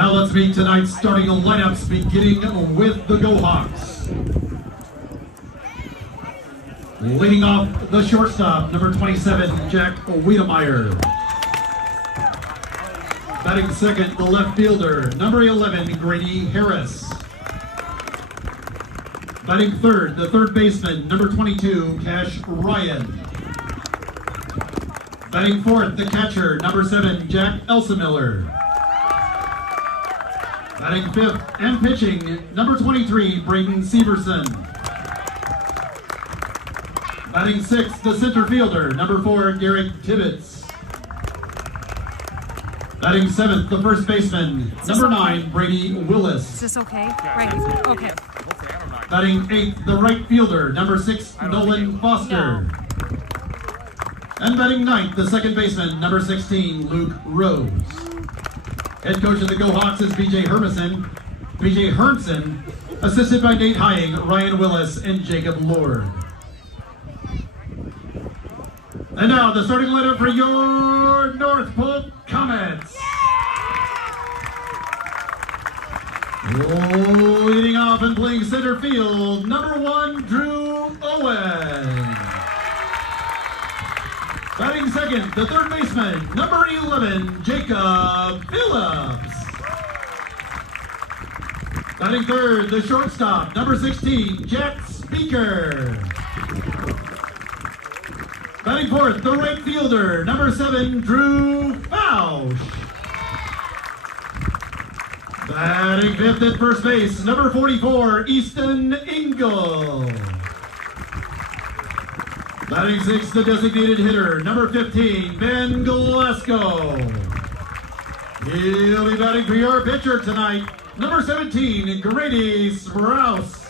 Now let's meet tonight's starting lineups, beginning with the Go Hawks. Leading off the shortstop, number 27, Jack Wiedemeyer. Batting second, the left fielder, number 11, Grady Harris. Batting third, the third baseman, number 22, Cash Ryan. Batting fourth, the catcher, number 7, Jack Elsemiller. Batting fifth and pitching, number 23, Braden Severson. Batting sixth, the center fielder, number 4, Garrett Tibbetts. Batting seventh, the first baseman, number 9, Brady Willis. Is this okay? Right. Okay. Batting eighth, the right fielder, number 6, Nolan Foster. No. And batting ninth, the second baseman, number 16, Luke Rose. Head coach of the Go Hawks is BJ Hermsen, assisted by Nate Hying, Ryan Willis, and Jacob Lord. And now the starting lineup for your North Polk Comets. Leading off and playing center field, number 1, Drew Owen. Batting second, the third baseman, number 11, Jacob Phillips. Batting third, the shortstop, number 16, Jack Speaker. Batting fourth, the right fielder, number 7, Drew Fausch. Batting fifth at first base, number 44, Easton Engel. Batting sixth, the designated hitter, number 15, Ben Glasgow. He'll be batting for your pitcher tonight, number 17, Grady Sprouse.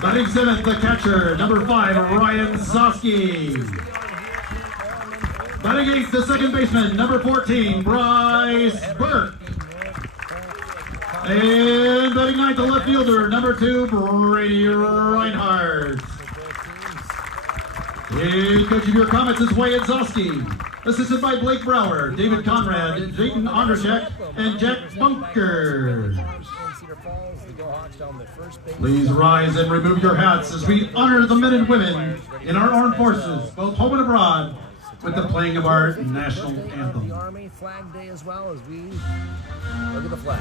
Batting seventh, the catcher, number 5, Ryan Soski. Batting eighth, the second baseman, number 14, Bryce Burke. And batting ninth, the left fielder, number 2, Brady Reinhardt. Head coach of your Comets is Wyatt Zoski. Assisted by Blake Brower, David Conrad, Jayden Ondercheck, and Jack Bunker. Please rise and remove your hats as we honor the men and women in our armed forces, both home and abroad, with the playing of our national anthem. The Army Flag Day as well as we look at the flag.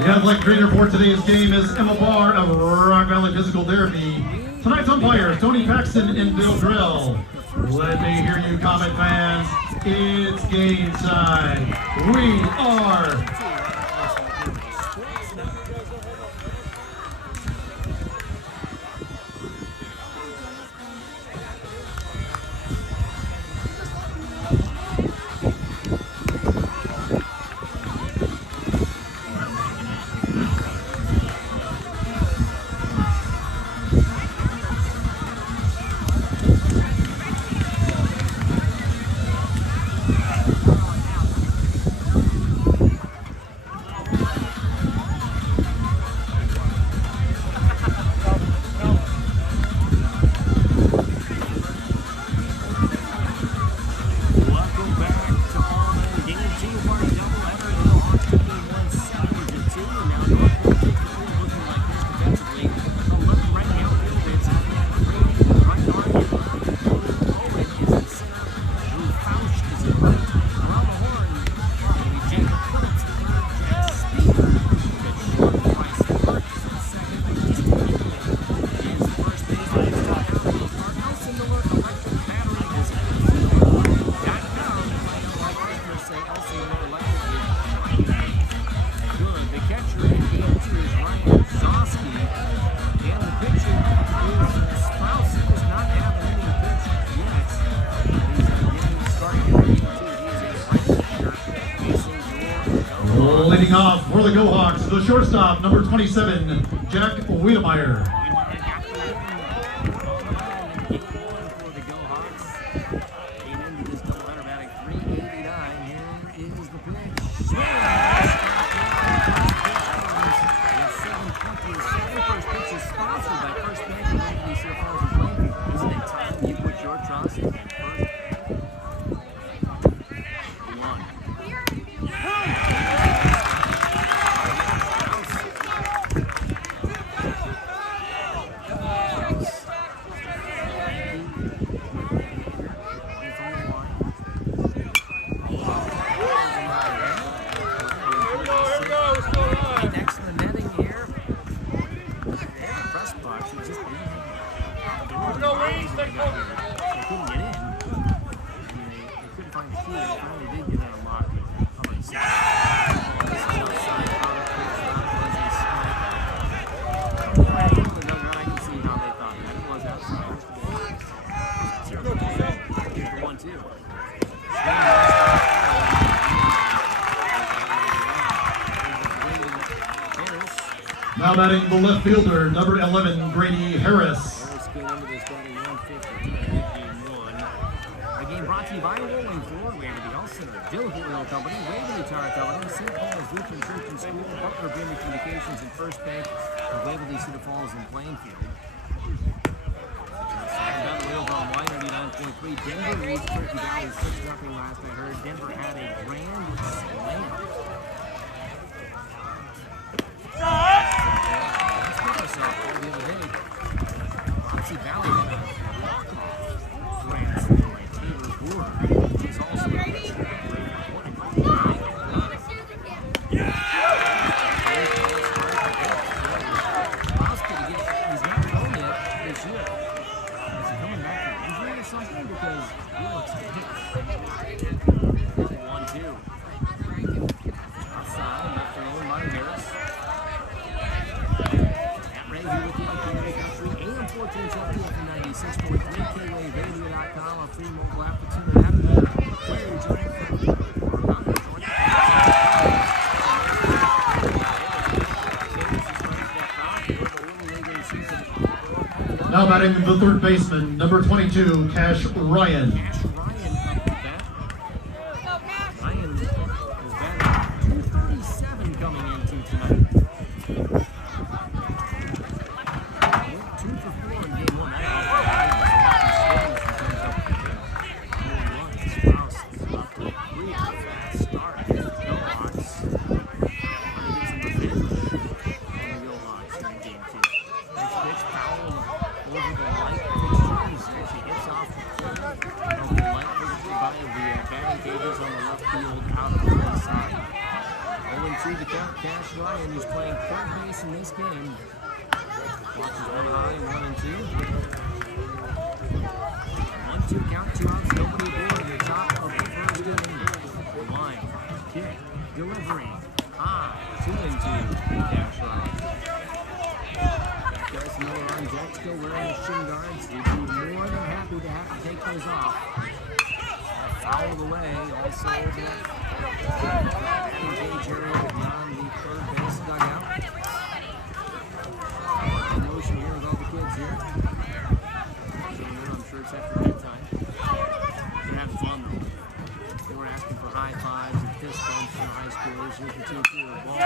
The athletic trainer for today's game is Emma Barr of Rock Valley Physical Therapy. Tonight's umpires, Tony Paxton and Bill Drill. Let me hear you, Comet fans. It's game time. We are Leading off for the Go-Hawks, the shortstop, number 27, Jack Wiedemeyer. Now batting the left fielder, number 11, Grady Harris. A game brought to you by Rolling Forward, Waverly Health Center, Dillahoo Oil Company, Waverly Tire Company, St. Paul's Lutheran Church and School, Butler Premier Communications, and First Bank of Waverly, Cedar Falls, and Plainfield. Second down the wheels on line, 89.3. Denver leads Turkey Valley 6-0 last I heard. Denver had a grand slam. Varsity Valley had a walk-off grand slam by Taylor Brewer. He's also a he's not known yet this year. Is he coming back from injury or something? Because he looks ridiculous. 1-2. Outside, left for Owen by Harris. Right here with the Community Country, AM 1470 FM 96.3, KWAVadio.com, a free mobile app to tune it out of there. Player joining Now batting the third baseman, number 22, Cash Ryan. Cash Ryan up the bat. Ryan is batting 237 coming into tonight. 2 for 4 in game 1. Fast start. Go-Hawks. Get some revenge on the Go-Hawks in game 2. Next pitch, foul over the light fixtures. Actually hits off the light fixture by the batting cages on the left field out of the right side. 0-2 to count. Cash Ryan, who's playing third base in this game. Watches one high, 1-2. 1-2 count, 2 outs, nobody aboard. The top of the first inning. Line, kick, delivery, high, 2-2. Cash Ryan. Garrison Miller on deck, still wearing his shin guards. He'd be more than happy to have to take those off. Fouled away, also the batting cage area beyond the third base dugout. Motion here with all the kids here. I'm sure it's after bedtime. They're having fun though. They were asking for high fives and fist bumps in high schoolers. Here's the 2-2 ball.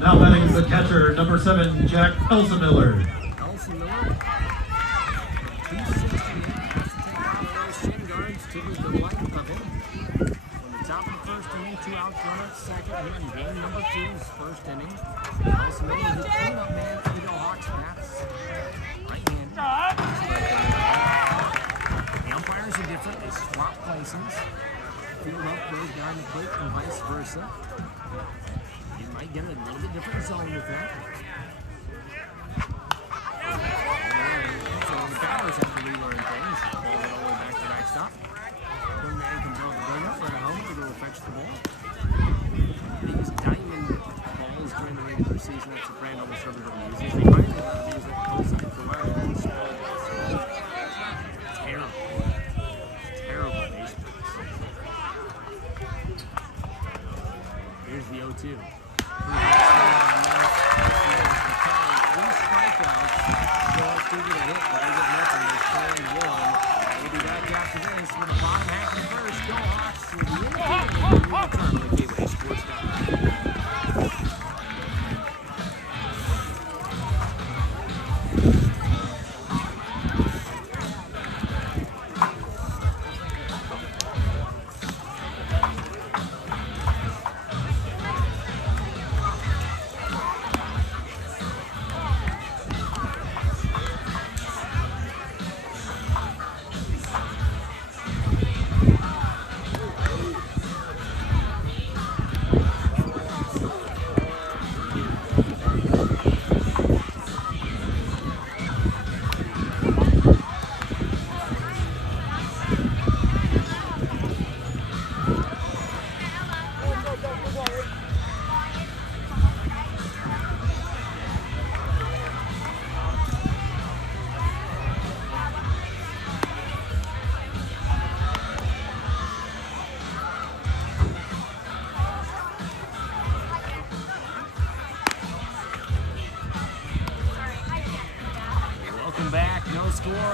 Now batting the catcher, number 7, Jack Elsenmiller. Elsenmiller, 268, has to take out of those shin guards to the delight of him. From the top of the first inning, 2 outs, runner at second here in game number 2's first inning. Elsenmiller is the cleanup man for the Go-Hawks. Bats right-handed. The umpires are different. They swap places. Field up goes down the plate and vice versa. You might get a little bit different zone with that. So the batters have to relearn things. Ball all the way back to backstop. From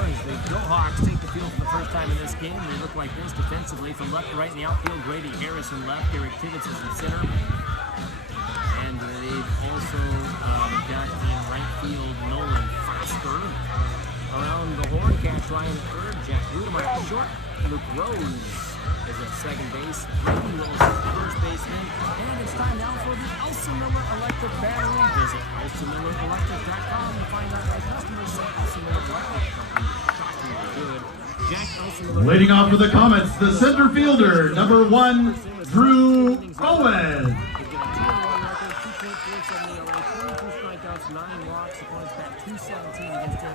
as the Jayhawks take the field for the first time in this game. They look like this defensively from left to right in the outfield. Grady Harris in left, Eric Tibbetts is in center. And they've also got in right field Nolan Foster. Around the horn, Cash Ryan at third, Jack Rudemeyer at short, Luke Rose is at second base, Brady Wilson is the first baseman, and it's time now for the Elsa Miller Electric Battery. Visit ElsaMillerElectric.com to find out why customers say Elsa Miller Electric Company is shockingly good. Jack Elsa Miller. Leading off with the comments, the center fielder, number 1, Drew Owen. 9 walks, opponent's bat 217 against him.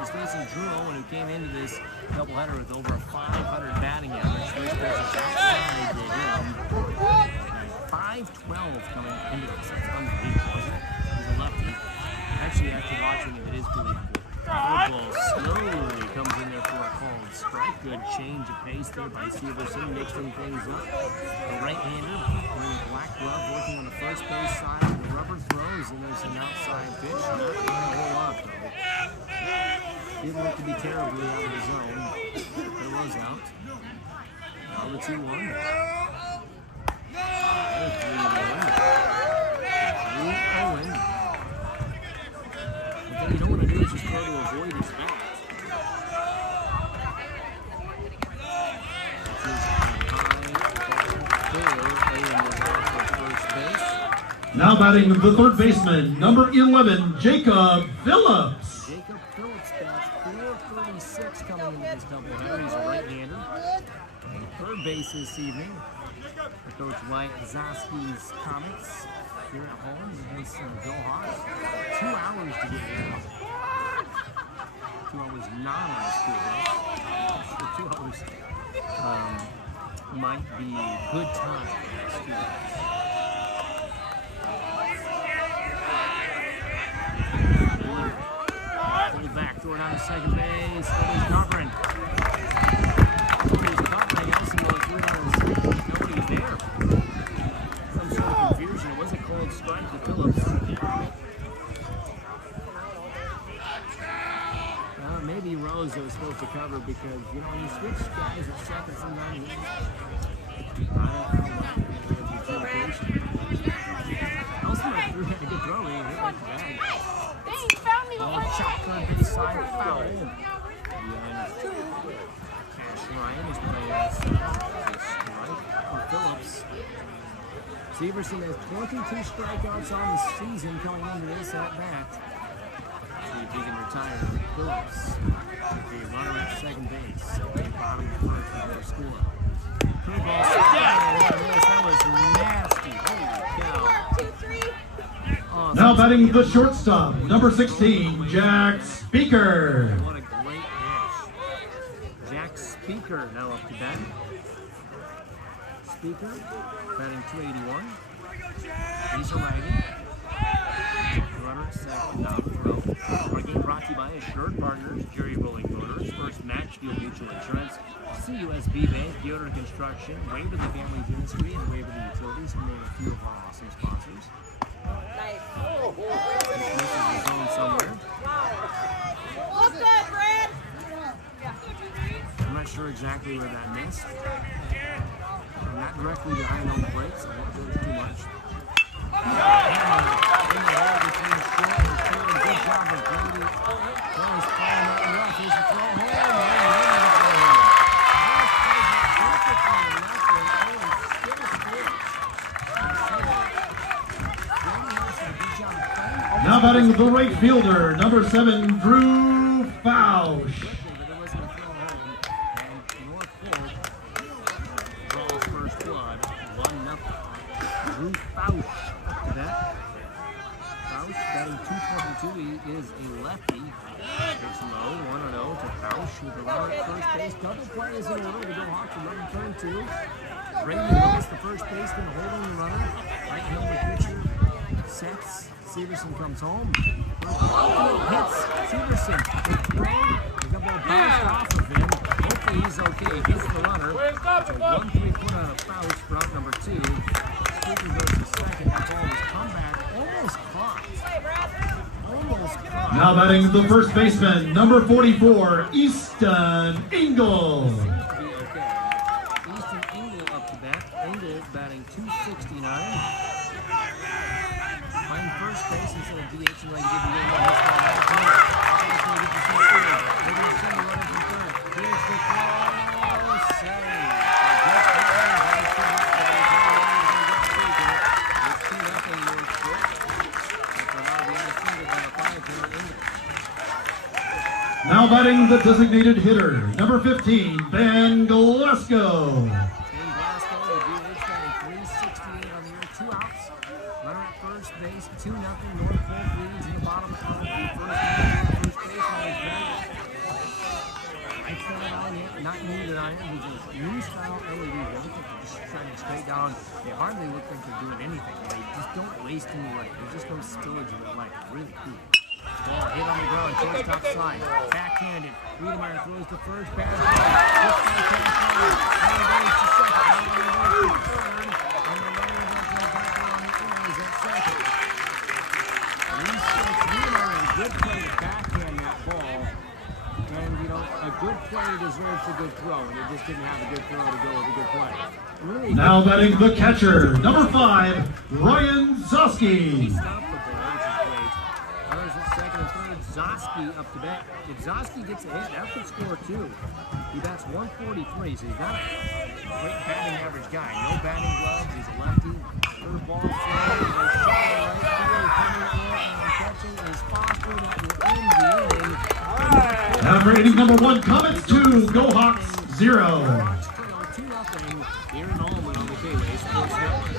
He's facing Drew Owen, who came into this doubleheader with over a 500 batting average. First pitch is outside to him. 512 coming into this. That's unbelievable, isn't it? He's a lefty. Actually, after watching him, it is believable. Football slowly comes in there for a called strike. Good change of pace there by Severson, mixing things up. The right-hander wearing black glove, working on the first base side. The rubber throws, and there's an outside pitch. Not going to roll up, though. Didn't look to be terribly out of the zone, but it was out. Now the 2-1. 3-1. Owen. What you don't want to do is just try to avoid his bat. Now batting the third baseman, number 11, Jacob Phillips. Jacob Phillips bats .436 coming into this doubleheader. He's a right-hander. Third base this evening. For Coach Wyatt Zosky's Comets here at home against the Jayhawks. 2 hours to get here. 2 hours not on school day. So 2 hours might be good time for students. Pulled back, throw it out to second base. Nobody's covering. Nobody's covering. Elsa Miller threw it on his feet. Nobody's there. Some sort of confusion. It was a cold strike to Phillips. Maybe Rose was supposed to cover because, you know, when you switch guys at second, sometimes I don't know what determination. Elsa Miller threw a good throw. He hit like that. Shot third base side foul. Cash Ryan is playing strike for Phillips. Severson has 22 strikeouts on the season coming into this at bat. See if he can retire Phillips. The runner at second base. The bottom of the first before score. Good ball. That was nasty. Holy cow. Now batting the shortstop, number 16, Jack Speaker. What a great pitch. Jack Speaker now up to bat. Speaker batting .281. He's a righty. Runner at second, down the throw. Our game brought to you by Assured Partners, Jerry Rolling Motors, First Matchfield Mutual Insurance, CUSB Bank, Yoder Construction, Waverly Family Dentistry, and Waverly Utilities, and name a few of our awesome sponsors. Nice. This is the zone somewhere. Look good, Brad. I'm not sure exactly where that missed. Not directly behind on the plate, so I won't do too much. In the air between short and third. Good job of Brady. Brown's calling up the rough. Here's the throw home. Now batting the right fielder, number 7, Drew Fausch. Drew Fausch up to that. Fausch batting .222. He is a lefty. It's low, 1-0 to Fausch with the runner at first base. Double play is in order to go Hawks and run turn 2. Brady Lewis, the first baseman, holding the runner. Right-hander pitcher sets. Severson comes home. Hits Severson. The ball bounced off of him. Hopefully he's okay. Hits the runner. So 1-3 put on a Fausch for out number 2. Speaker goes to second. The ball was come back. Almost caught. Almost caught. Now batting the first baseman, number 44, Easton Engel. Seems to be okay. Easton Engel up to bat. Engel batting .269. Playing first base instead of DH, and like give the game more. They're going to send the runner from third. Here's the throw. Save. Now batting the designated hitter, number 15, Van Glasgow. Van Glasgow, the DH batting .368 on the year, 2 outs. Runner at first base, 2-0. North Polk leads in the bottom of the first inning. First baseman is back. I put it on it, not new than I am. He's a new style LED. They look like they're just shining straight down. They hardly look like they're doing anything. They just don't waste any light. There's just no spillage of light. Really cool. Ball hit on the ground, shortstop side, backhanded. Wiedemeyer throws to first, bad ball. Looks like a catch. Now goes to second. Now goes to third. And the runner is back on the corners at second. Reset Wiedemeyer, good play to backhand that ball. And, you know, a good play deserves a good throw. And they just didn't have a good throw to go with a good play. Really now batting the catcher, number 5, Ryan Zosky. Second and third, Zosky up to bat. If Zosky gets a hit, that could score too. He bats .143, so he's not a great batting average guy. No batting gloves, he's a lefty. Third ball flying, and a shot right field coming in and catching is Foster. That will end the inning. Number inning number 1, Comets 2, Go Hawks 0. Hawks trail 2-0 here in Allman on the Gateway Sports Network.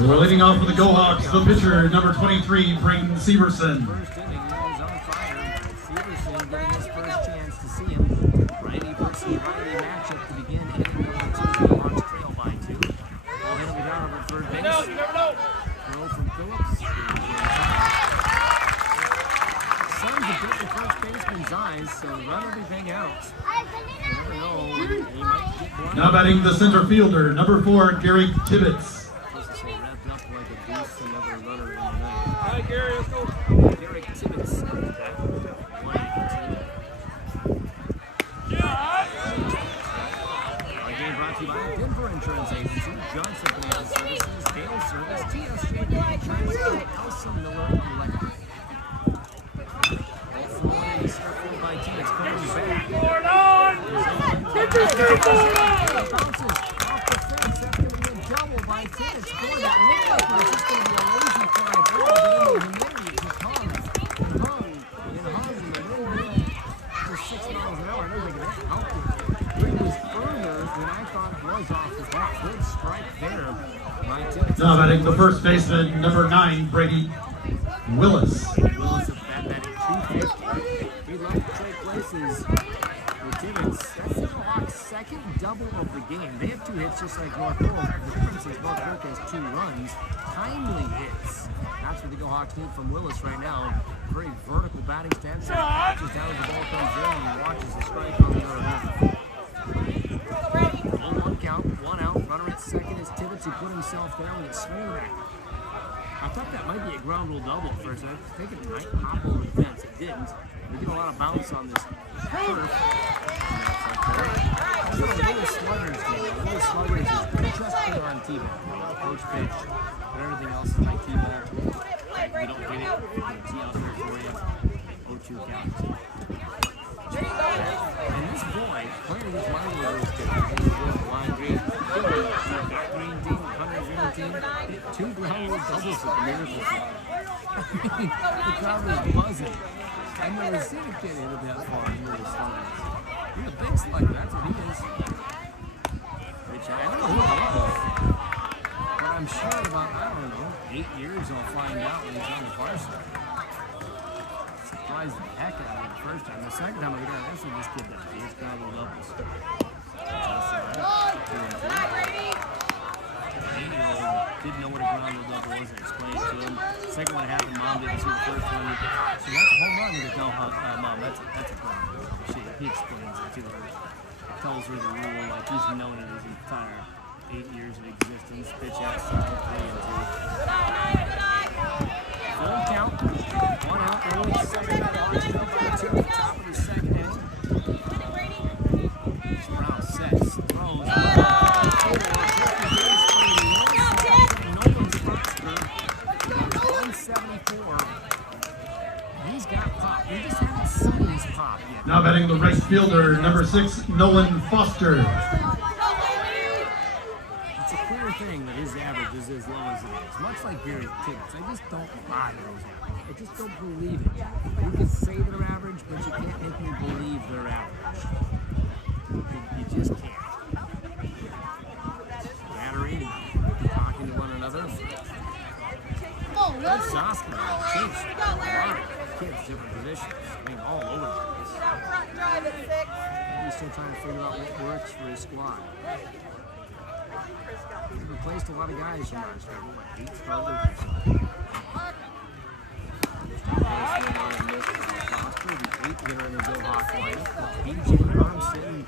We're leading off with the Go Hawks, the pitcher, number 23, Braden Severson. First inning, he was on fire. Severson getting his first chance to see him. Righty versus righty matchup to begin inning number 2. The Hawks trail by 2. Ball hit on the ground over third base. Throw from Phillips. Sun's a bit in first baseman's eyes, so run everything out. You never know, he might get blown. Now batting the center fielder, number 4, Gary Tibbetts. Gary, let's go. Gary Tibbetts. Our game brought to you by Denver Insurance Agency, Johnson Financial Services, Dale Service, TSJ Insurance, and Elsa Miller Electric. All 4 innings circled by Tibbetts coming back. Get your skateboard on! Bounces off the fence. That's going to be a double by Tibbetts. Boy, that looked like it was just going to be a lazy fly ball, but in the humidity, it just hung in the wind for 6 miles an hour. I don't think it helped it. It was further than I thought it was off the bat. Good strike there by Tibbetts. Now batting the first baseman, number 9, Brady Willis. Willis is batting 250. He'd like to trade places with Tibbetts. That's the Hawks second double of the game. They have 2 hits just like North Polk. The difference is North Polk has 2 runs. Timely hits. That's what the Go Hawks need from Willis right now. Very vertical batting stance. Just down as the ball comes in and watches the strike on the other end. 1 count, 1 out. Runner at second is Tibbetts. He put himself down with a swing back. I thought that might be a ground rule double at first. I was thinking it might hop over the fence. It didn't. We get a lot of bounce on this turf. Little Sluggers game. Little Sluggers is just put on T-ball. Approach pitch, but everything else is like T-ball. We don't get it. We'll tee out there for you. 0-2 count. And this boy, playing against my Warriors, line green, that green team, Hunter green team, hit 2 ground rule doubles at the Miracle Field. The crowd was buzzing. I've never seen a kid hit it that far in the Sluggers. He's a big slugger, that's what he is. I don't know who it is, but I'm sure in about, I don't know, 8 years I'll find out when he's on the Varsity. Surprised the heck out of me the first time. The second time I got it, that's what this kid does. He just got a little doubles. 8-year-old didn't know what a ground rule double was. I explained to him. Second one happened, Mom didn't see the first one. So that's a home run. He goes, no, Mom, that's a ground rule. He explains it to her. Tells her the rule like he's known it his entire 8 years of existence. Pitch outside, 3-2. Full count, 1 out, early second. To the top of the second inning. Sprouse sets, throws. Nolan's Foster, 174. He's got pop. We just haven't seen his pop yet. Now batting the right fielder, number 6, Nolan Foster. It's a clear thing that his average is as low as it is. Much like Gary Tibbetts. I just don't buy those averages. I just don't believe it. You can say they're average, but you can't make me believe they're average. You just can't. Battery, talking to one another. That's Oscar. Kids, different positions. I mean, all over the place. He's still trying to figure out what works for his squad. He's replaced a lot of guys from last year. What, 8 starters or something? Foster, the 8th hitter in the Go Hawk lineup. BJ Armstead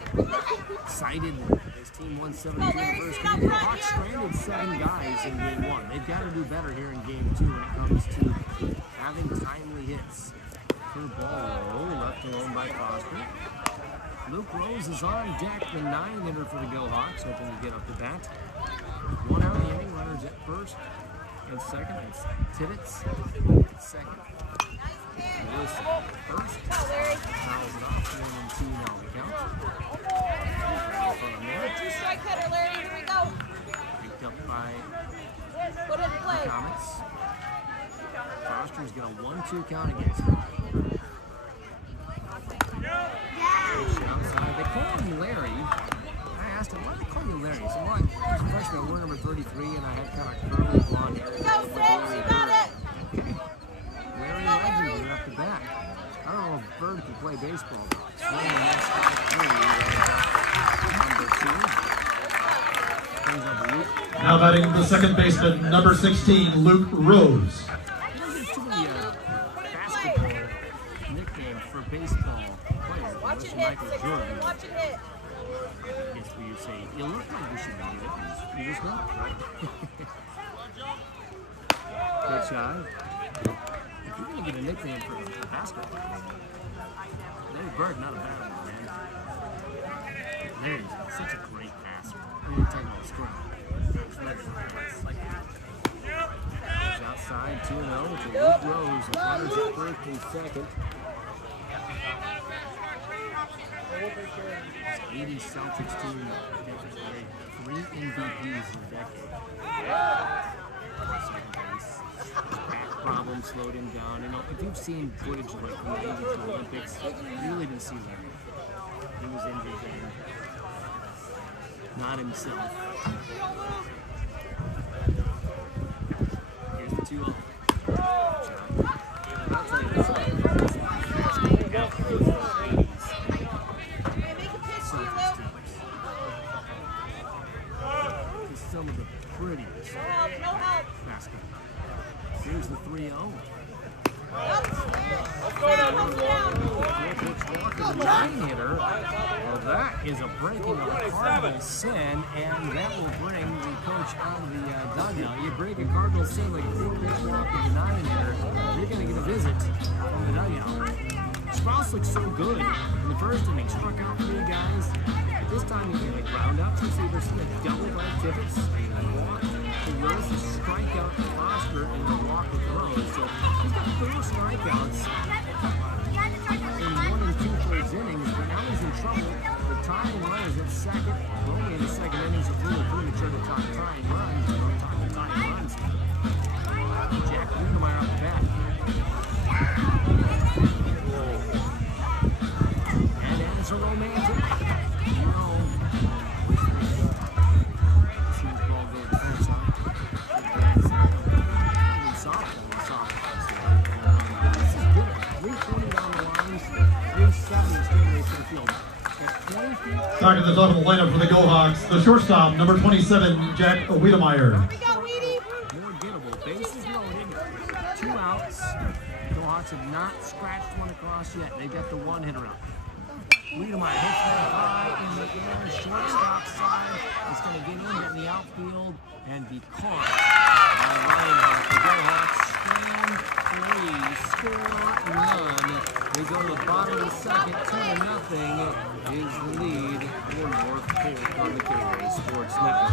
cited his team won 7-2 in the first game. The Hawks stranded 7 guys in game 1. They've got to do better here in game 2 when it comes to having timely hits. Third ball left alone by Foster. Luke Rose is on deck, the 9-hitter for the Go Hawks, hoping to get up to bat. 1 out of the inning, runners at first and second. It's Tibbetts at second. Wilson first. Fouls it off, 1-2 now the count. 2-strike cutter, Larry. Here we go. Picked up by Put it in play. Comets. Foster's got a 1-2 count against him. Outside. They call him Larry. I asked him, why do they call you Larry? He said, well, I was a freshman, I wore number 33, and I had kind of curly blonde hair. Go, Fitz, you got it. Larry Legend is up the bat. I don't know if Bird can play baseball. Swing and that's strike 3. Number 2. Now batting the second baseman, number 16, Luke Rose. Basketball nickname for baseball players. Watch it hit, Michael 6-1. Jordan. Watch it hit. It's where you say, you look like you should be it. You just look, right? Good shot. If you're going to get a nickname for basketball, Larry Bird, not a bad one, man. Larry's such a great passer. I mean, you're talking about scoring. Outside, 2-0 to Luke Rose. Runners at first and second. 80 Celtics team. 3 MVPs in a decade. Second base. Back problem slowed him down. You know, if you've seen footage like from the 82 Olympics, you really didn't see Larry. He was injured then. Not himself. Here's the 2-0. I'll tell you this. 3-0. Hitter. Well, that is a breaking of a cardinal sin, and that will bring the coach out of the dugout. You break a cardinal sin like a 4-pitch walk with a 9-hitter, you're going to get a visit from the dugout. Strauss looks so good in the first inning. Struck out 3 guys. At this time, he like ground out to receivers, a double by Tibbetts, walk to Willis, a strikeout to Foster, and a walk with Rose. So he's got 4 strikeouts in 1 and 2/3 innings, but now he's in trouble. The tying run is at second. Only in the second innings of really premature to talk tying runs. Don't talk the tying runs. Jack Wintermeyer off the bat. And it's a romantic. You know, seems ball go to the side. Softball. This is good. 320 down the lines. 370 straight away to the field. Back at the top of the lineup for the Gohawks, the shortstop, number 27, Jack Wiedemeyer. We go, Weedy. More gettable. Bases loaded. 2 outs. Gohawks have not scratched one across yet. They've got the 1-hitter up. Wiedemeyer hits that high in the air. Shortstop side. It's going to get in the outfield and be caught by Reinhardt. The Gohawks stand 3, score none. They go to the bottom of the second, 2-0 is the lead for North Polk on the Gateway Sports Network.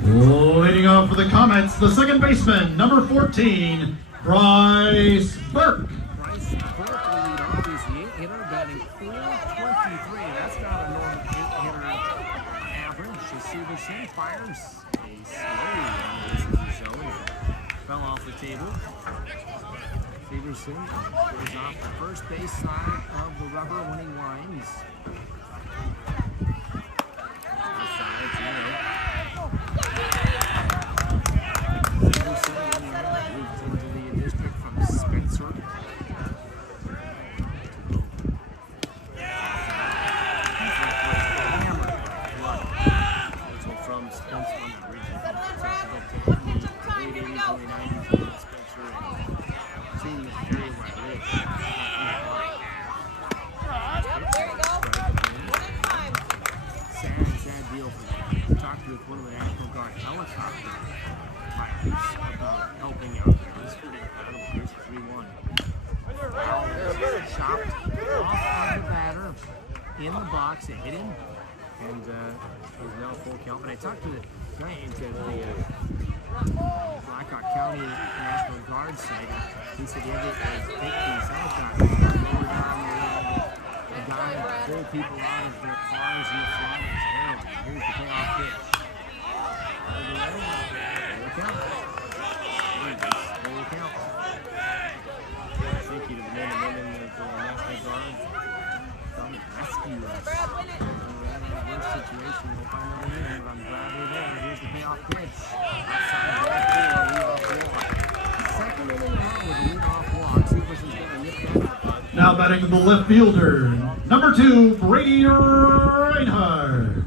Leading off for the Comets, the second baseman, number 14, Bryce Burke. Bryce Burke will lead off. He's the 8-hitter, batting .423. That's not a normal 8-hitter average. Severson fires a slow zone. Fell off the table. Severson goes off the first base side of the rubber when he winds. In the box, it hit him, and he's now full count. But I talked to the Giants at the Blackhawk County National Guard site. He said he had to take these helicopters lower down the guy and pull people out of their cars in the front. Here's the payoff pitch. Full count. Full count. Thank you to the men and women of the National Guard. Rescue us. We're having a worse situation. We'll find out later. I'm glad we're there. Here's the payoff pitch. Outside of that field, leadoff walk. Second inning out with a leadoff walk. Severson's going to lift that. Now batting to the left fielder, number 2, Brady Reinhardt.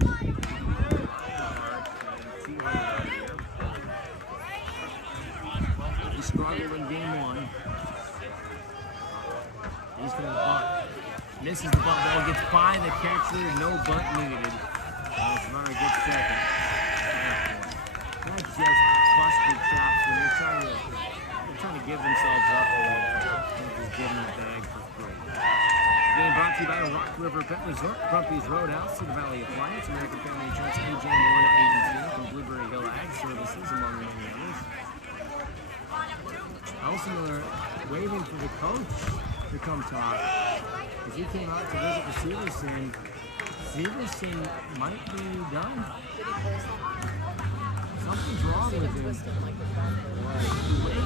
misses the bunt ball, gets by the catcher, no bunt needed. That's not a good second. That's just busted chops when they're trying to give themselves up a little bit. Just giving the bag for free. Game brought to you by Rock River Pet Resort, Grumpy's Roadhouse, Cedar Valley Appliance, American Family Insurance, AJ Memorial Agency, and Blueberry Hill Ag Services, among many others. Also, they're waiting for the coach to come talk. As he came out to visit the Severson, Severson might be done. Something's wrong with him. The way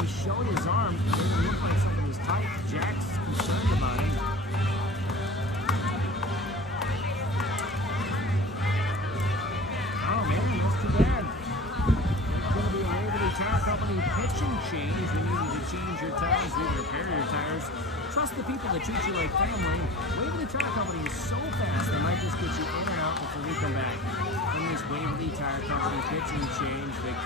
he showed his arm, it didn't look like something was tight. Jack's concerned about him. Oh man, that's too bad. It's going to be a Waverly Tire Company pitching change. We need to change your tires, we repair your tires. Trust the people that treat you like family. Waverly Tire Company is so fast, they might just get you in and out before we come back. From this Waverly Tire Company pitching change, the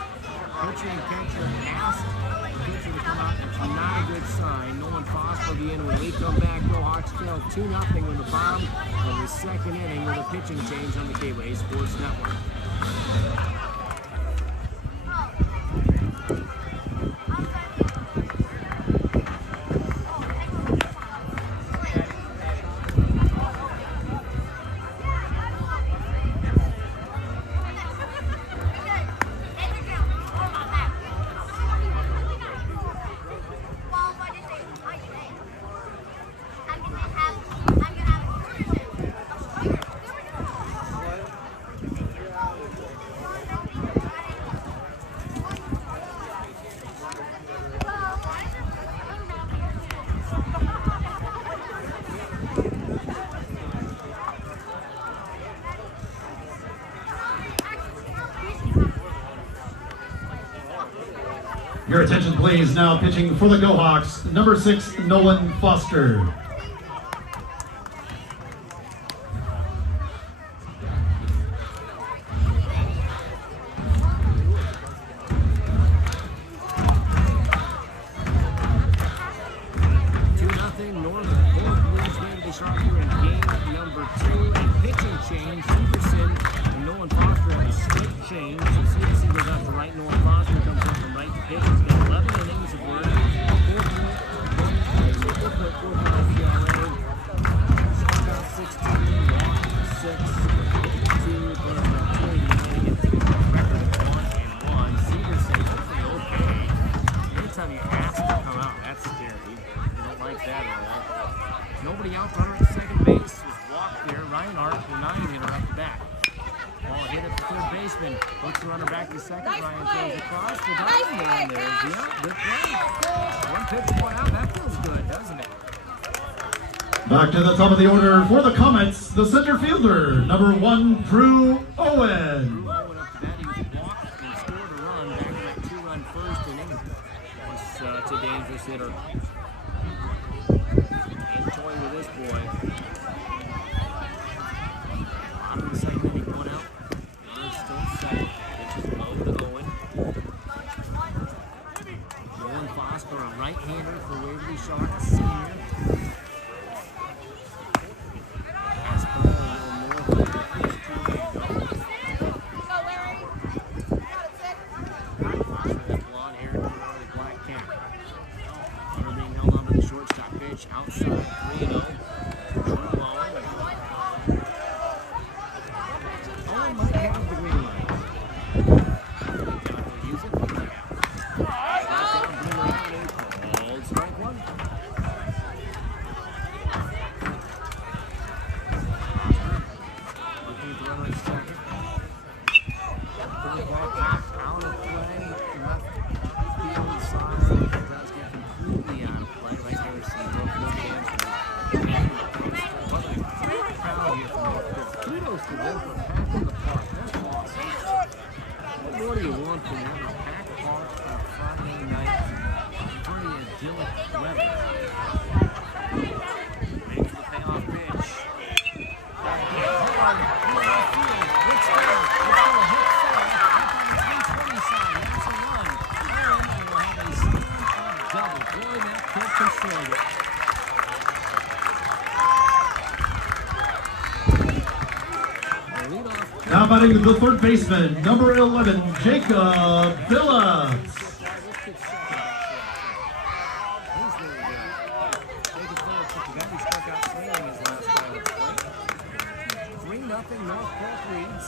pitcher and catcher asked the pitcher to come out. It's not a good sign. Nolan Foster will be in when we come back. Go Hawks trail 2-0 with the bottom of the second inning with a pitching change on the Gateway Sports Network. Your attention please, now pitching for the Go Hawks, number 6, Nolan Foster. Back to the top of the order for the Comets, the center fielder, number 1, Drew Owen. Drew Owen up to bat, he was walked and scored a run back in that 2-run first inning. Was a dangerous hitter. Ain't toying with this boy. Out of the second inning, 1 out. Runners still second. Pitches low to Owen. Nolan Foster, a right-hander for Waverly Sharks, senior. Outside 3-0. Owen might have the green light. He'll use it. Called strike 1. Looking to run at second. Put the ball popped out of play. Left field side. That's getting completely out of play. Right there, see broke no chance. Kudos to them for packing the park. That's awesome. What more do you want from them? A packed park on a Friday night. Pretty idyllic weather. Makes the payoff pitch. Hard. It's down. It's going to hit center. 320 side. That's a run. And we'll have a stand-up double. Boy, that kid can save it. batting the third baseman, number 11, Jacob Phillips. North Polk leads.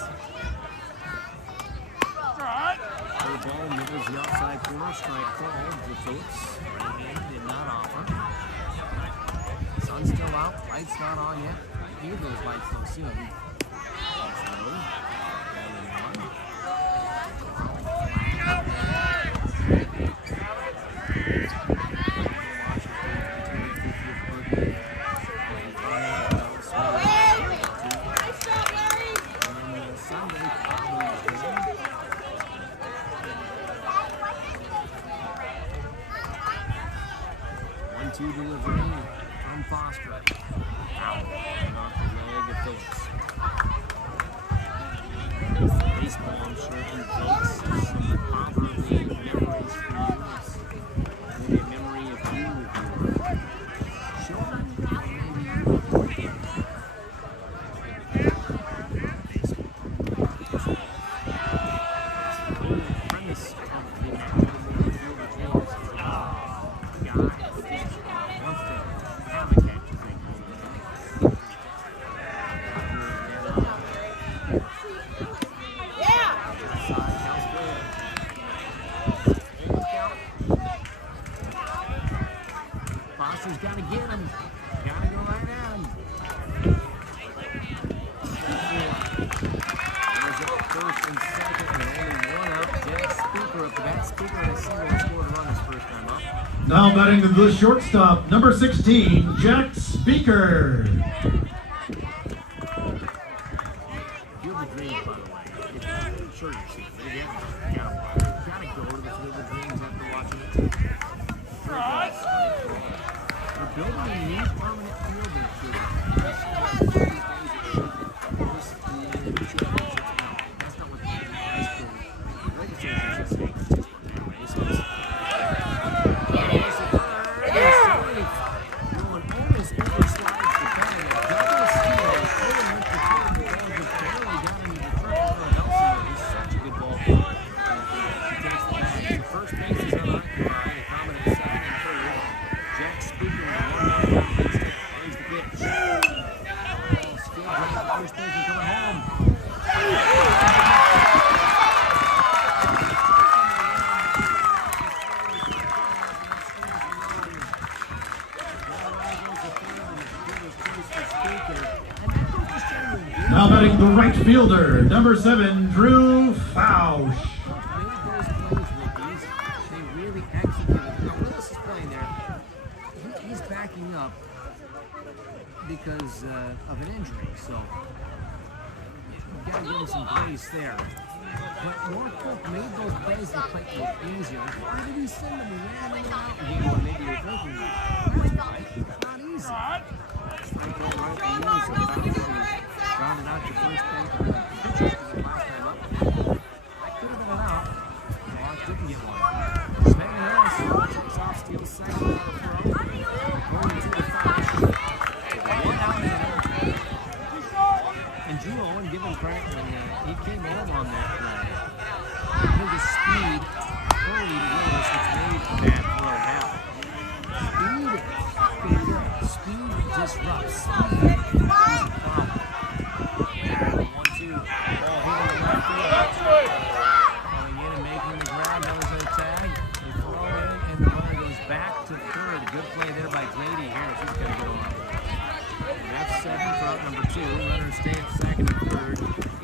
The ball middles the outside corner, strike called to Phillips. Right hand did not offer. Sun's still out, lights not on yet. Hear those lights though soon. Two delivery from Foster. Out and off the leg of Phillips. Baseball, I'm sure, invokes some probably memories for you. Maybe a memory of you with your children. The premise of the Foster's got to get him. Got to go right down. There's up first and second, and only one out. Jack Speaker up the bat. Speaker had a single and scored a run his first time up. Now batting the shortstop, number 16, Jack Speaker. Field of Dreams, by the way. It's sure you've seen it. Gotta go to the Field of Dreams after watching it too. They're building a new permanent field in Cuba. That's not what the high school legislature should say. Going almost overslides the bag. Double steal. Barely got into the triple for Nelson. He's such a good ball player. He takes the bag. The first base is unoccupied. A common at second and third. Jack Speaker with a one-out down base hit. There's the pitch. Still great. First baseman coming home. Now batting the right fielder, number 7, Drew Fausch. They really executed. Now Willis is playing there. He's backing up because of an injury, so you've got to give him some grace there. But North Polk made those plays that play easier. Why did he send them randomly out? Maybe you're thinking that's right. It's not easy. Rounded out to first base. Pitcher was the last time up. I could have been an out. Polk didn't get one. Smegging Harris takes off, steals second. Going to the Fox. One out and Drew Owen, give him credit when he came home on that play. I think his speed hurried Willis, which made that throw happen. Speed disrupts. Speed. 1-2. Ball hit in the left field. Going in and making the grab. That was a tag. They throw in, and the runner goes back to third. Good play there by Grady Harris. He's going to get on. And that's 7 for out number 2. Runners stay at second and third.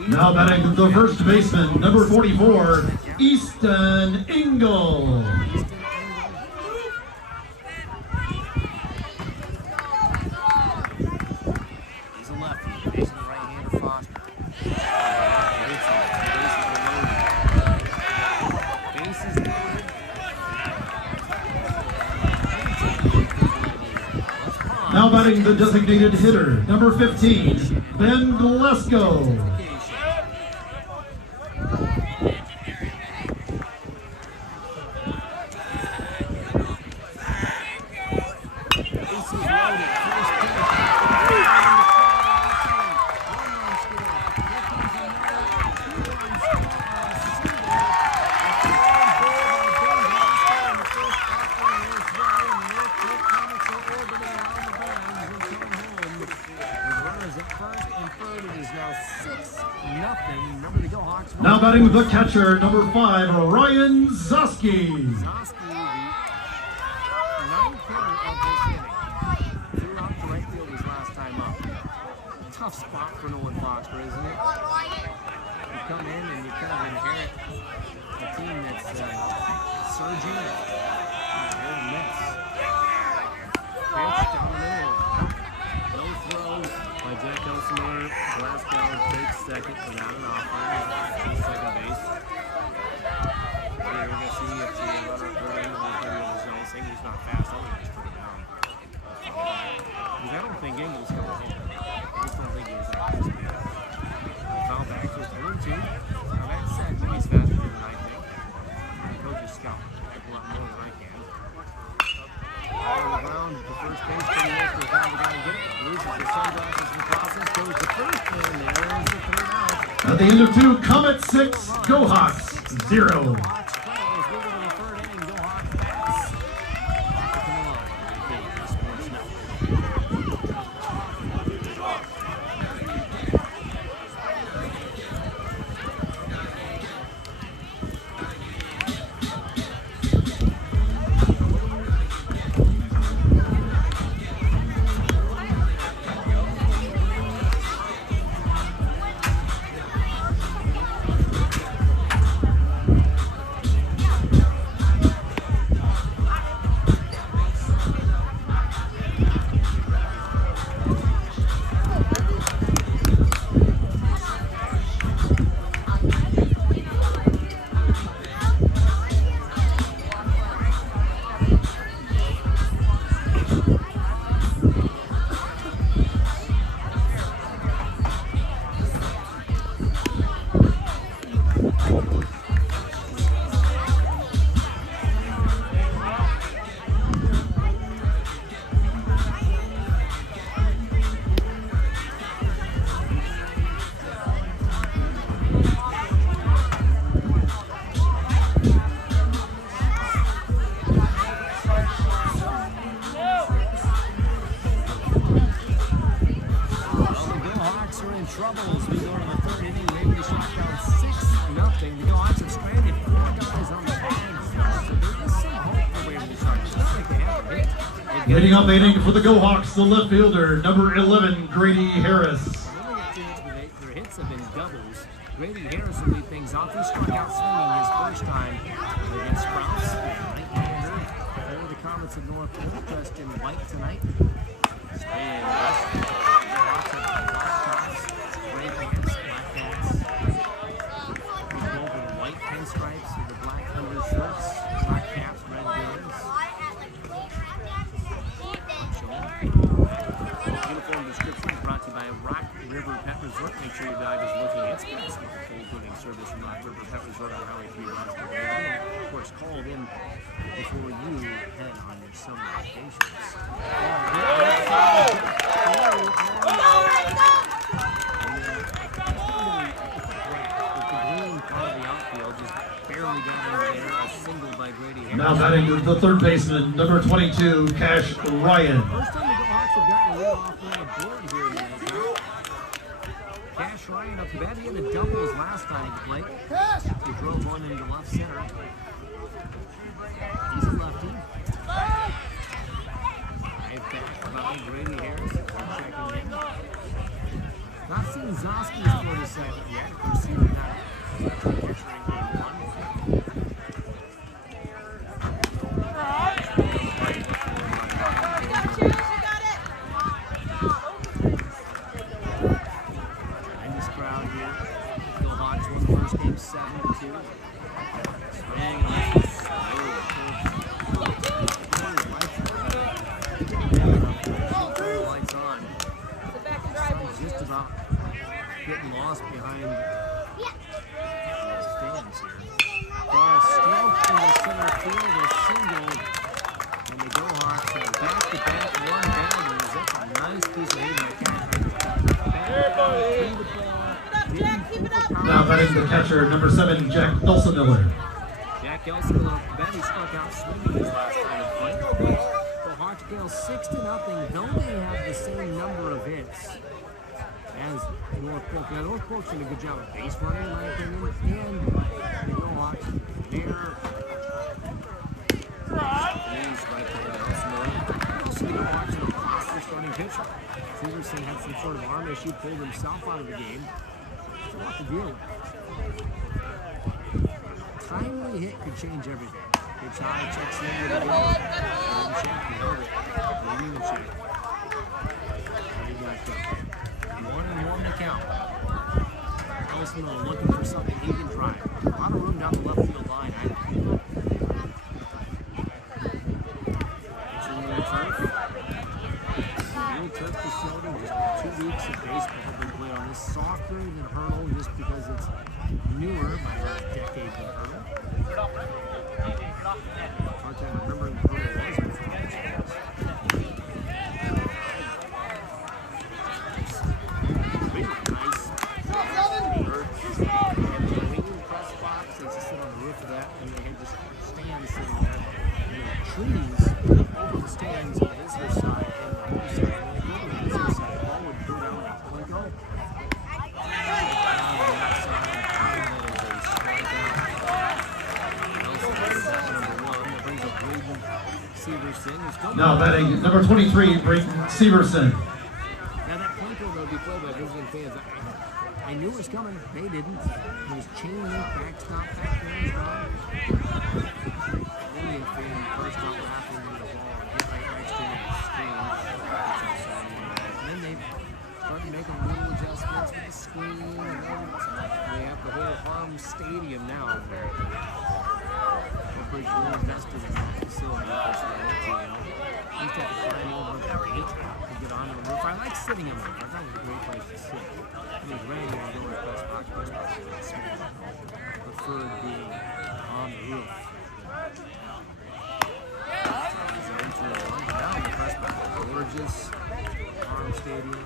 Now batting the first baseman, number 44, Easton Engel. He's a lefty. Facing the right hand of Foster. Bases loaded. Now batting the designated hitter, number 15, Ben Glesko. Now batting the catcher, number 5, Ryan Zosky. Zosky, the ninth hitter of this inning. Threw out to right field his last time up. Tough spot for Nolan Foster, isn't it? You come in and you kind of inherit a team that's surging and they're in mess. Pitch down the middle. No throw by Jack Elsinore. Glasgow takes second without an offering. Second base. We're going to see if the runner third into the zone. Saying he's not fast. I'm going to put it down. Because I don't think Ingles can home. I just don't think he's that fast. Foul back to 3-2. Now that said, he's faster than I think. The coach is scout a lot more than I can. On the ground, the first base for the Wolves. They found the guy and get it. Loses the sunglasses and crosses. Goes to first, and there is the third out. At the end of 2, Comet 6, Go Hawks 0. Hawks trails. We're going to the third inning. Go Hawks pass. Come on. Okay, Sports Network. Troubles. We go to the third inning. Maybe shot down 6-0. The Hawks have stranded 4 guys on the bag. So there is some hope for Waverly Sharks. Looks like they have a hit. Leading up the inning for the Go Hawks, the left fielder, number 11, Grady Harris. Their hits have been doubles. Grady Harris will lead things off. He struck out swinging his first time against Strauss. Right-hander for the Comets of North Polk, dressed in white tonight. And stripes with the black undershirts, black caps, red billings. Uniform description brought to you by Rock River Pet Resort. Make sure your dog is looking its best with the full cleaning service from Rock River Pet Resort on Highway 3 West. Of course, call them before you head on your summer vacations. Now batting the third baseman, number 22, Cash Ryan. First time the Go Hawks have gotten a leadoff man board here tonight. Cash Ryan up to bat. He had a double his last time he played. He drove one into left center. He's a lefty. Right back by Grady Harris. Checking in. Not seen Zosky score the second yet. Of course, he did not. Getting lost behind the stands here. Ball stroked in the center field, a single, and the Go Hawks have back-to-back one baggers. That's a nice piece of hitting. Now batting the catcher, number 7, Jack Elsinore. Jack Elsinore, he struck out swinging his last time he played. The Hawks trail 6-0, though they have the same number of hits. as North Polk. Now, North Polk's doing a good job of base running, in my opinion, and the Mohawks, they're right there. Also, the Mohawks have lost their starting pitcher. Severson had some sort of arm issue, pulled himself out of the game. It's a lot to deal with. Timely hit could change everything. Good try, checks in with Good a hold, good good hold. check. He held it. Leading the check. Ready back up. 1-1 to count. Elson looking for something he can try. A lot of room down the left field line, I think. It's in the turf. New turf facility, just 2 weeks of baseball have been played on this. Softer than hurdle just because it's newer by about a decade than hurdle. Hard time remembering what it was before. Nice. Waiting press box. They just sit on the roof of that, and they had just stands sitting there. And there are trees over the stands on the visitor side and the home side. And when they go to the visitor side, the ball would go down and let it go. Now batting number 23, Brayton Severson. Now that Polk would be played by visiting fans. I knew it was coming. They didn't. It was chain link backstop back there. Indian fan first out laughing into the ball and hit right next to him and screamed. And then they started making little adjustments with the screen. And then they have the whole Harm Stadium now. Bridge really invested in that facility. He's got to climb over the gate to get onto the roof. I like sitting in the roof. I thought it was a great place to sit. It was raining to go to the press box. Preferred being on the roof. Down the press box. Gorgeous Harm Stadium.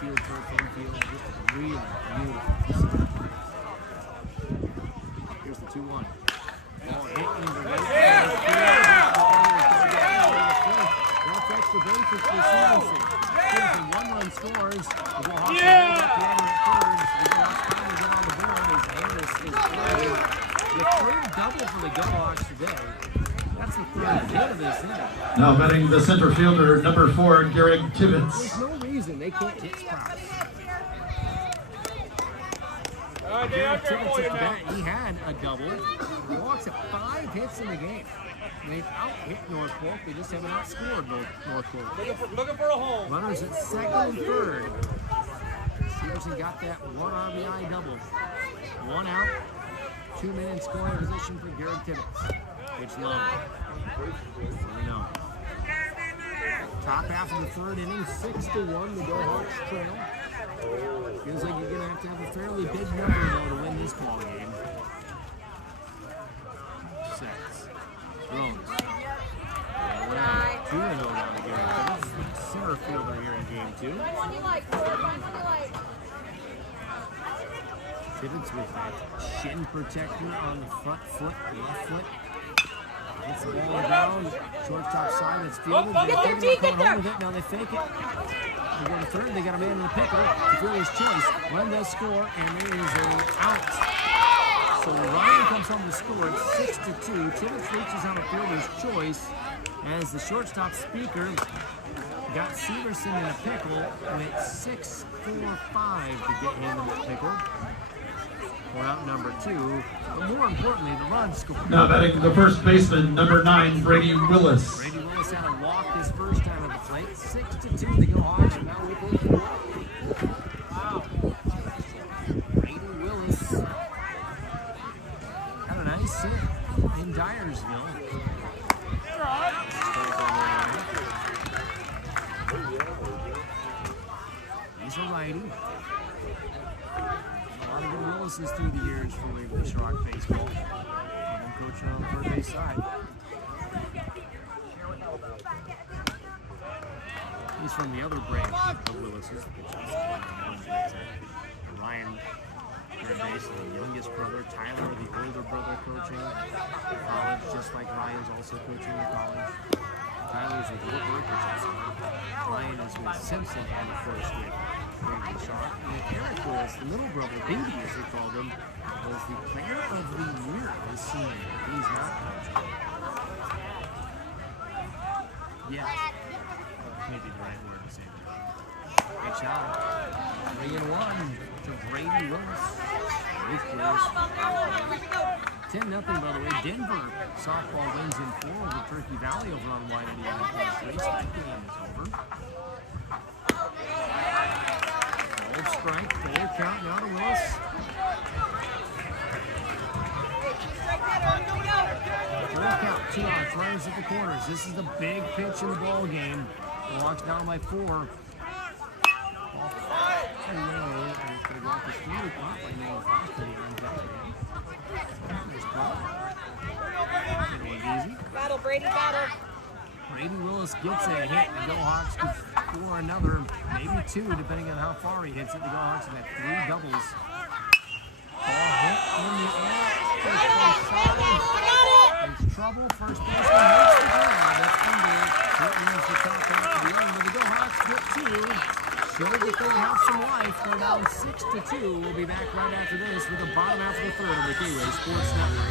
Field turf, infield. Just a really beautiful facility. Here's the 2-1. Ball hit into the right field. That's extra bases for Stevenson. Stevenson, 1-run scores. The Mohawks hold up the end of the third. The Mohawks finally get on the board as Harris is played. The third double for the Mohawks today. That's the third hit of this inning. Now batting the center fielder, number 4, Garrett Tibbetts. There's no reason they can't hit Sprouse. Tibbetts at the bat, he had a double. The Hawks have 5 hits in the game. They've out-hit North Polk. They just haven't outscored North Polk. Looking for a home. Runners at second and third. Stevenson got that 1 RBI double. 1 out. 2 men in scoring position for Garrett Tibbetts. It's low. No. Top half of the third inning, 6-1. The Hawks trail. Feels like you're going to have a fairly big number, though, to win this ball game. Sets. Throws. 2-0 down to Garrett Tibbetts. Center fielder here in game 2. Find one you like, Ford. Find one you like. Tibbetts with that shin protector on the front foot, left foot. Gets the ball down. Shortstop side, it's fielded. Get there, G, get there. With it. Now they fake it. They go to third. They got a man in the pickle. The fielder's choice. Run does score, and there is an out. So Ryan comes home to score. It's 6-2. Tibbetts reaches on a fielder's choice as the shortstop speaker got Severson in a pickle, and it's 6-4-5 to get him in the pickle. For out number 2, but more importantly, the run scored. Now batting the first baseman, number 9, Brady Willis. Brady Willis had a walk his first time at the plate. 6-2, the Go Hawks are now with it. Wow. Brady Willis had a nice hit in Dyersville. He's a righty. A lot of good Willises through the years for Leash Rock baseball. And coaching on the third base side. He's from the other branch of Willis's. Ryan, third base, the youngest brother. Tyler, the older brother, coaching college, just like Ryan's also coaching in college. Tyler's with Woodward, Ryan is with Simpson and the first year. pretty good shot. And Eric was the little brother, baby as they called him, was the player of the year this senior. He's not eligible. Yeah. Maybe the right word to say that. Good shot. 3-1 to Brady Willis. Both players. 10-0, by the way. Denver softball wins in 4 over Turkey Valley over on White 89.3. So that game is over. Full strike, full count now to Willis. Full count, 2 outs, runners at the corners. This is the big pitch in the ball game. The Hawks down by 4. Ball far away, and it's going to go off the field. Caught by Noah Foster. He runs out again. Easy. Battle, Brady, battle. Brady Willis gets a hit. The Go Hawks could score another, maybe 2, depending on how far he hits it. The Go Hawks have had 3 doubles. Ball hit in the air. There's trouble. First baseman makes the grab. That's under. It leaves the top half of the inning, but the Go Hawks get 2. Show that they have some life. They're down 6-2. We'll be back right after this with the bottom half of the 3rd of the Gateway Sports Network.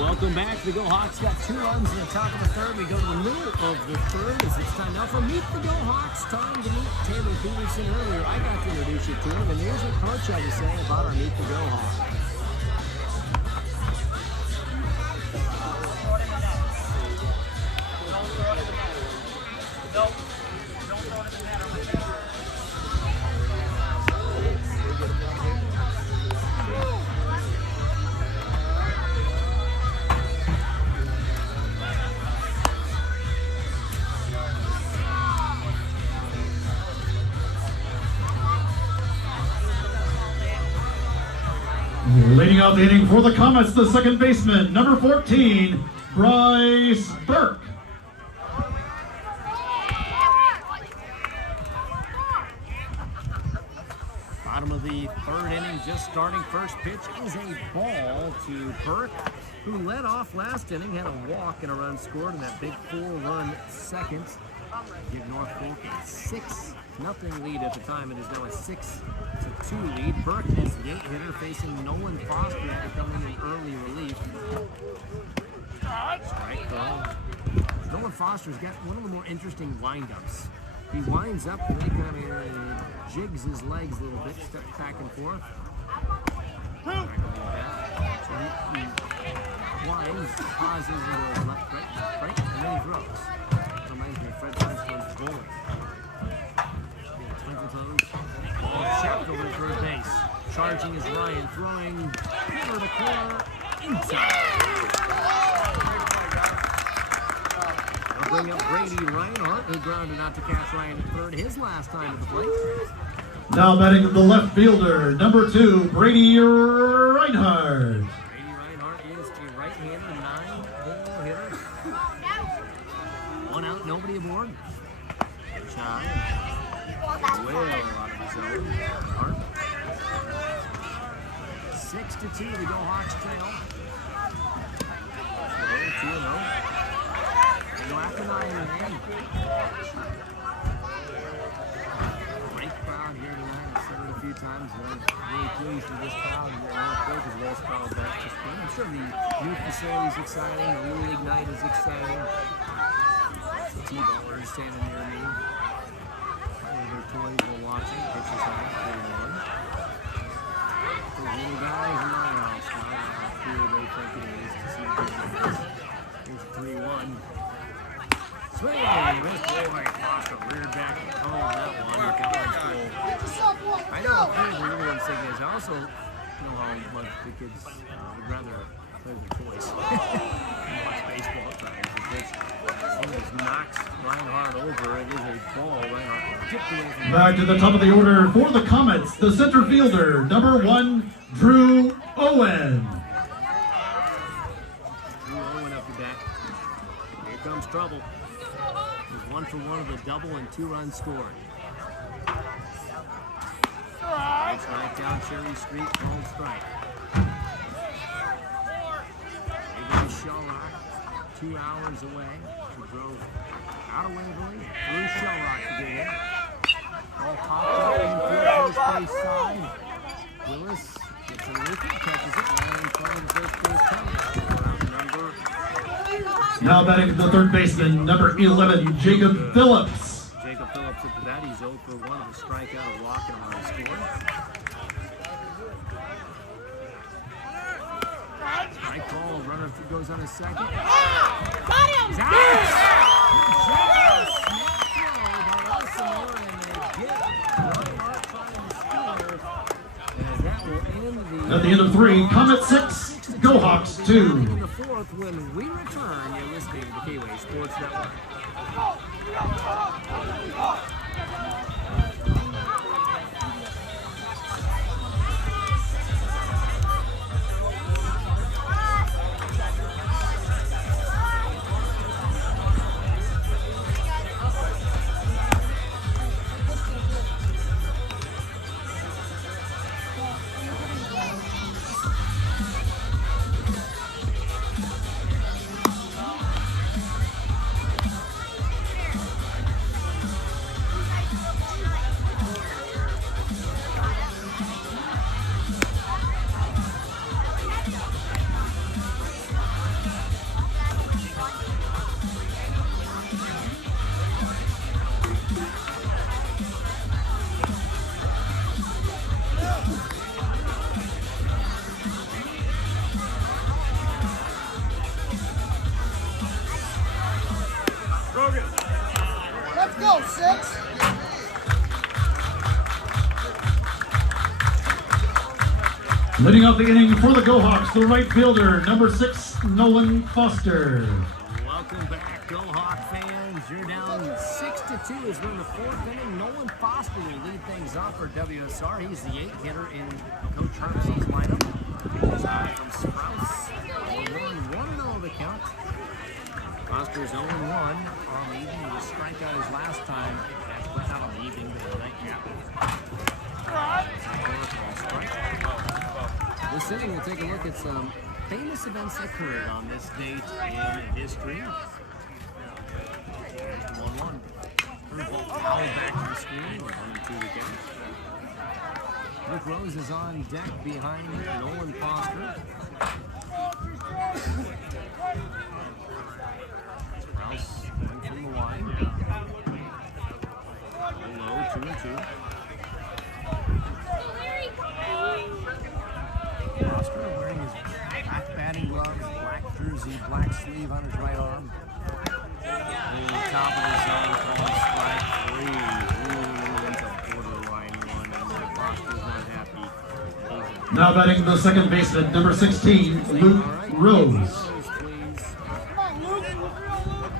Welcome back. The Go Hawks got 2 runs in the top of the 3rd. We go to the middle of the 3rd as it's time now for Meet the Go Hawks. Time to meet Taylor Peterson earlier. I got to introduce you to him, and here's what Coach had to say about our Meet the Go Hawks. Leading out the inning for the Comets, the second baseman, number 14, Bryce Burke. Bottom of the 3rd inning, just starting. First pitch is a ball to Burke, who led off last inning, had a walk and a run scored in that big 4-run second. Give North Polk a 6-0 lead at the time. It is now a 6-2 lead. Burke is the 8-hitter facing Nolan Foster to come in early relief. Strike throw. Nolan Foster's got one of the more interesting windups. He winds up and then he kind of jigs his legs a little bit, steps back and forth. So he winds, pauses, and goes left, right, and then he throws. Reminds me of Fred Flintstone's bowling. Ball checked over to third base. Charging is Ryan, throwing over the corner, inside. They'll bring up Brady Reinhardt, who grounded out to catch Ryan at 3rd, his last time at the plate. Now batting the left fielder, number 2, Brady Reinhardt. Brady Reinhardt is a right-hander, 9-hole hitter. 1 out, nobody aboard. Good shot. Well out of the zone. Hart. 6-2, the Go Hawks trail. 2-0. They go after 9 in the end. Great crowd here tonight. I've said it a few times. I'm really pleased with this crowd. And North Polk is well crowd back to spring. I'm sure the youth facility is exciting. The Little League night is exciting. The T-ballers standing near me. Their toys while watching. Pitches high, 3-1. Those little guys in my house, how cool they think it is to see the here's 3-1. Swing! This boy lost a rear back and home that one. I know the kids are really saying this. I also know how much the kids would rather There's a choice. Watch baseball times. The pitch is knocks Reinhardt over. It is a ball. Reinhardt tipped away from Back to the top of the order for the Comets, the center fielder, number 1, Drew Owen. Drew Owen up to bat. Here comes trouble. He's 1 for 1 with a double and 2 runs scored. It's right down Cherry Street, called strike. Here goes Shellrock, 2 hours away. He drove out of Waverly, through Shellrock to get here. All popped up in the first base side. Willis gets a wicket, catches it, right in front of the first base cover. Now batting the third baseman, number 11, Jacob Phillips. Jacob Phillips at the bat. He's 0 for 1 with a strikeout, a walk, and a run scored. Strike ball, runner goes on a second. Got him! He's out! At the end of 3, Comet 6, Go Hawks 2. In the 4th, when we return, you're listening to the K-Way Sports Network. Let's go, 6. Leading off the inning for the Go Hawks, the right fielder, number 6, Nolan Foster. Welcome back, Go Hawk fans. You're down 6-2 as we're in the 4th inning. Nolan Foster will lead things off for WSR. He's the 8th hitter in Coach Harvey's lineup. He's out from Sprouse. 1-0 the count. Foster's 0-1 on the evening. He strike out his last time. Not on the evening, but the nightcap. This inning, we'll take a look at some famous events that occurred on this date in history. 1-1. Curveball foul back to the screen. 1-2 again. Luke Rose is on deck behind Nolan Foster. Sprouse going from the line. Low, 2-2. Foster wearing his black batting gloves, black jersey, black sleeve on his right arm. In the top of the zone, calling strike 3. Ooh, it's a borderline one, and Foster's not happy. Now batting the second baseman, number 16, Luke Rose.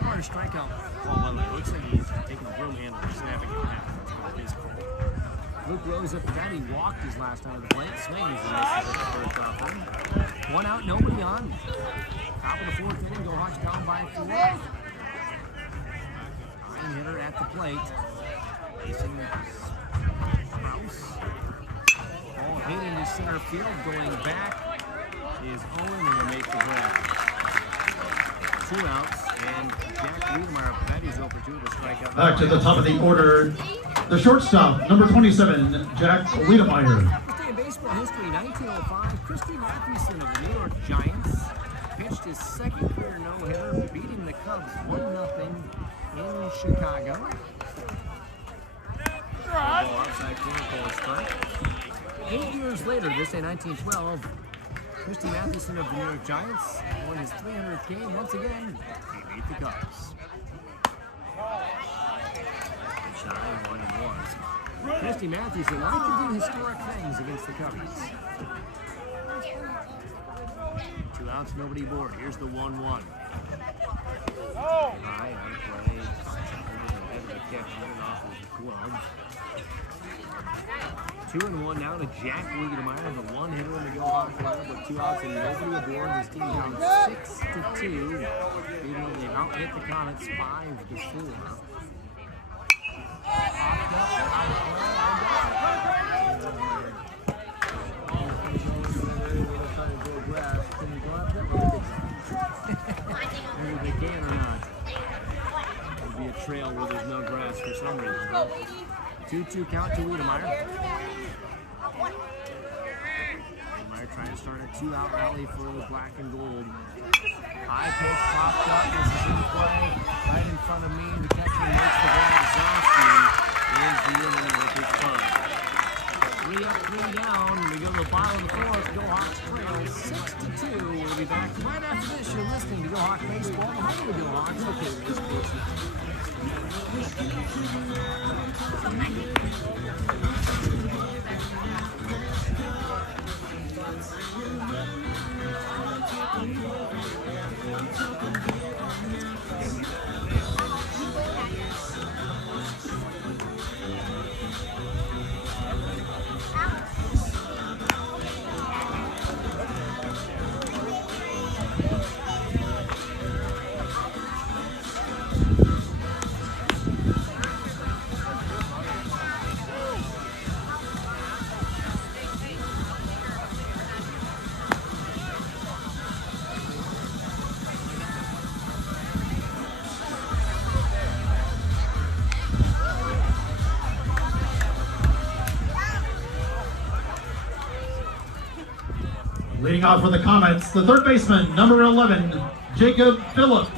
Hard strikeout. Well, it looks like he's taking a broom handle and snapping it back. That's what it is. Luke Rose up the bat. He walked his last time at the plate. Swings and misses at the first offering. 1 out, nobody on. Top of the 4th inning. Go Hawks down by 4. Fine hitter at the plate. Facing Sprouse. Ball hit into center field. Going back is Owen, and they make the grab. 2 outs, and Jack Wiedemeyer up the bat. He's over 2 with a strikeout. Back to the top of the order, the shortstop, number 27, Jack Wiedemeyer. First day in baseball history, 1905, Christy Mathewson of the New York Giants pitched his second career no-hitter, beating the Cubs 1-0 in Chicago. Outside corner called strike. 8 years later, this day 1912, Christy Mathewson of the New York Giants won his 300th game. Once again, he beat the Cubs. Good shot, 1-1. Christy Mathewson liked to do historic things against the Cubbies. 2 outs, nobody aboard. Here's the 1-1. High on play. Head of the catch, right off his glove. 2-1 now to Jack Wiedemeyer, the one hitter in the Go Hawk lineup with 2 outs and nobody aboard. His team down 6-2. Even though they out-hit the Comets 5-4. Whether they can or not. It'll be a trail where there's no grass for some reason. 2-2 count to Wiedemeyer. Wiedemeyer trying to start a 2-out rally for the black and gold. High pitch popped up. This is in play. Right in front of me. The catcher makes the ball. Varsity is the inning with his punt. 3 up, 3 down. We go to the bottom of the fourth. Go Hawks trail 6-2. We'll be back right after this. You're listening to Go Hawk Baseball. How do we Go Hawks? Okay, this sports. Leading off for the Comets, the third baseman, number 11, Jacob Phillips.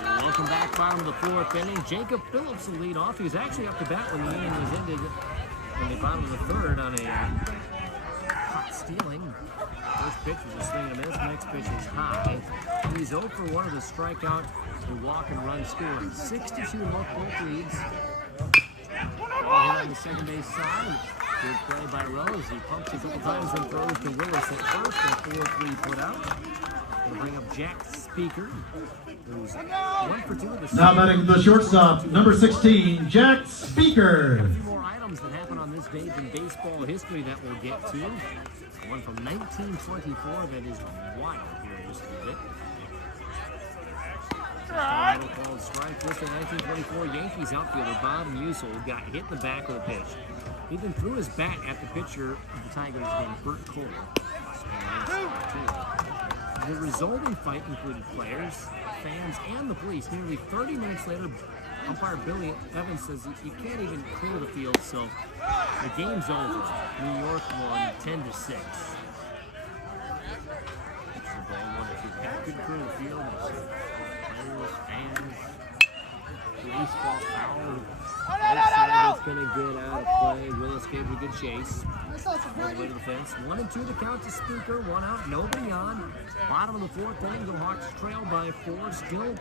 Welcome back, bottom of the fourth inning. Jacob Phillips will lead off. He was actually up to bat when the inning was ended in the bottom of the third on a hot stealing. First pitch was a swing and a miss. Next pitch is high. He's 0 for 1 of the strikeout, the walk and run scored. 6-2 both leads. Ball hit on the second base side. Good play by Rose. He pumps a couple times and throws to Willis at first. A 4-3 put out. We'll bring up Jack Speaker, who's 1 for 2 of the Now batting the shortstop, number 16, Jack Speaker. A few more items that happened on this day in baseball history that we'll get to. One from 1924 that is wild here just a bit. Called strike first in 1924. Yankees outfielder Bob Musil got hit in the back with a pitch. He then threw his bat at the pitcher of the Tigers named Bert Cole. The resulting fight included players, fans, and the police. Nearly 30 minutes later, umpire Billy Evans says you can't even clear the field, so the game's over. New York won 10-6. Couldn't clear the field. Players, fans, police ball foul. It's going to get out of play. Willis gave a good chase. All the way to the fence. 1-2 the count to Speaker. 1 out, nobody on. Bottom of the fourth inning, the Hawks trail by 4. Still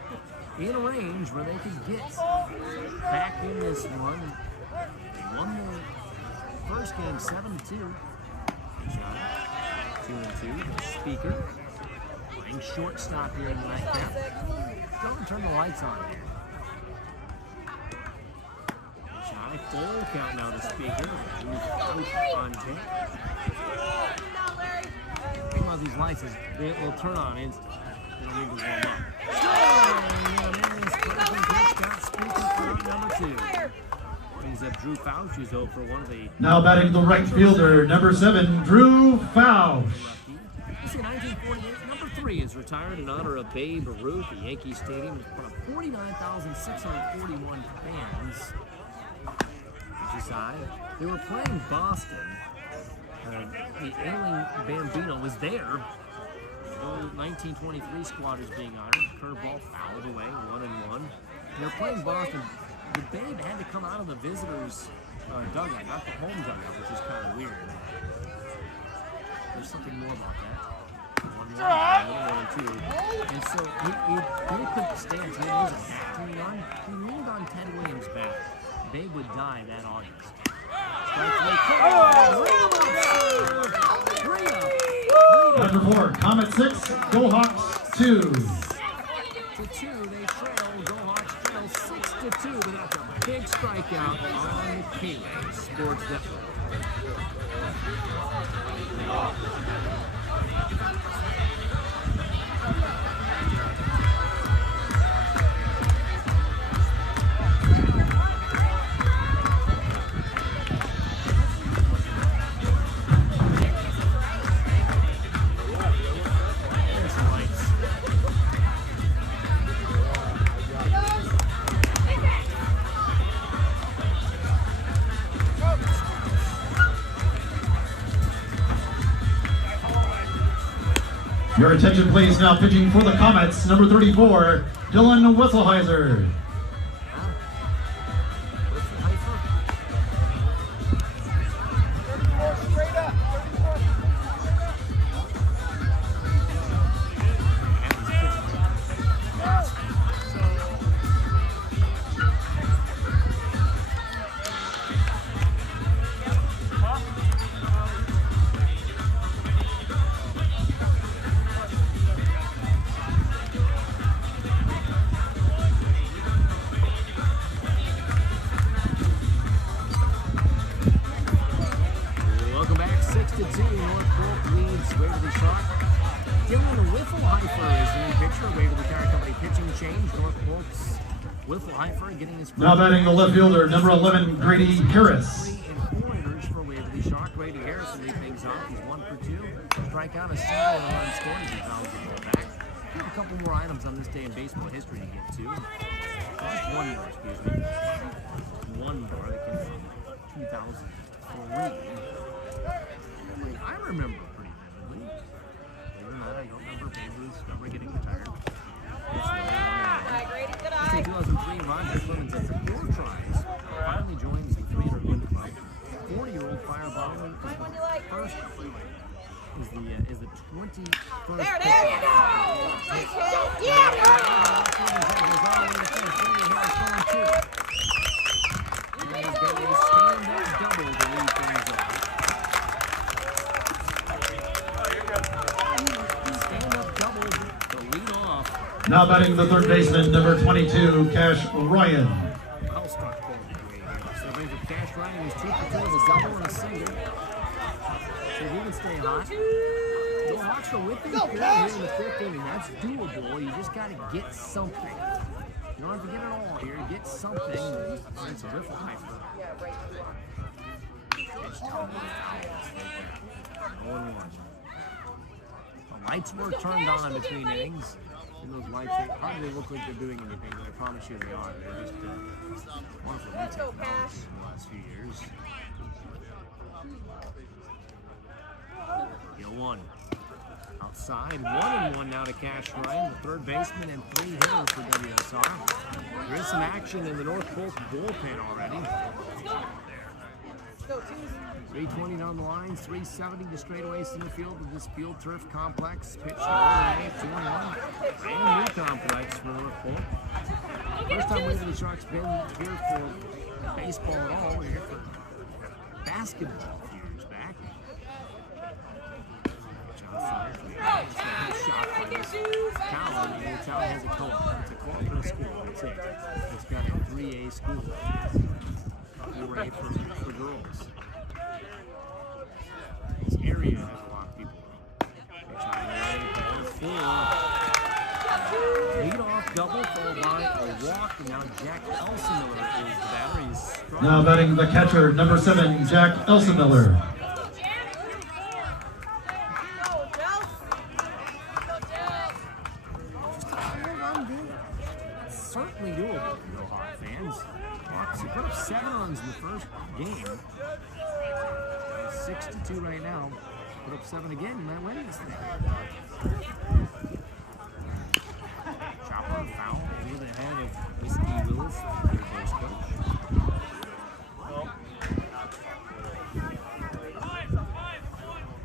in range where they could get back in this one. They won the first game 7-2. Shot 2-2. Speaker playing shortstop here in the nightcap. Don't turn the lights on here. Shot full count now to Speaker. On tape. The thing about these lights is they will turn on and they don't need to warm up. Got Speaker for number 2. Brings up Drew Fauch, who's 0 for 1 of the. Now batting the right fielder, number 7, Drew Fauch. You see, 1948, number 3 is retired in honor of Babe Ruth at Yankee Stadium in front of 49,641 fans. Which is high. They were playing Boston. The ailing Bambino was there. The 1923 squad is being honored. Curveball fouled away, 1-1. They were playing Boston. The Babe had to come out of the visitors' dugout, not the home dugout, which is kind of weird. There's something more about that. 1-2. And so he really couldn't stand. He leaned on Ted Williams' bat. Babe would die that August. After 4, Comet 6, Go Hawks 2. 6-2, they trail. Go Hawks trail 6-2, but that's a big strikeout on the K-Way Sports Network. Your attention please, now pitching for the Comets, number 34, Dylan Wesselheiser. Welcome back, 6-2. North Polk leads Waverly Shark. Dylan Wiffelheifer is the new pitcher. Waverly Tire Company pitching change. North Polk's Wiffelheifer getting his first. Now batting the left fielder, number 11, Grady Harris. 3 and 4 hitters for Waverly Shark. Grady Harris will lead things off. He's 1 for 2. Strike out a single and a run scored as he fouls the ball back. We have a couple more items on this day in baseball history to get to. Just 1 year, excuse me. One more that came from 2003. I remember pretty vividly. Believe it or not, I don't remember Babe Ruth's number getting retired. In 2003, Roger Clemens after 4 tries finally joins the 300-win club. 40-year-old fireball is the 21st. There you go! Yeah! Now batting the third baseman, number 22, Cash Ryan. I'll start calling it right here. So brings up Cash Ryan. He's 2 for 2 with a double and a single. So he can stay hot. The Hawks are with him here in the 5th inning. That's doable. You just got to get something. You don't have to get it all here. Get something. It's a riffle hyper. It's tough. 0-1. The lights were turned on between innings. Those lights, they hardly look like they're doing anything, but I promise you they are. They're just wonderful new technology in the last few years. Deal 1. Outside, 1-1 now to Cash Ryan, the third baseman and 3 hitter for WSR. There is some action in the North Polk bullpen already. 320 down the lines, 370 to straightaway center field of this field turf complex. Pitch to 2-1. Brand new complex for North Polk. First time Waverly Sharks been here for baseball at all. We're here for basketball a few years back. Pitch outside. Shot by this town. The town has a co-op. It's a cooperative school. That's it. It's got a 3A school. 4A for girls. This area has a lot of people. Lead off double followed by a walk, and now Jack Elsenmiller is the batter. He's strong. Now batting the catcher, number 7, Jack Elsenmiller. Certainly doable for the Hawk fans. Hawks have put up 7 runs in the first game. 6-2 right now. Put up 7 again and might win this thing. Chopper foul near the head of Whiskey Willis, their base coach.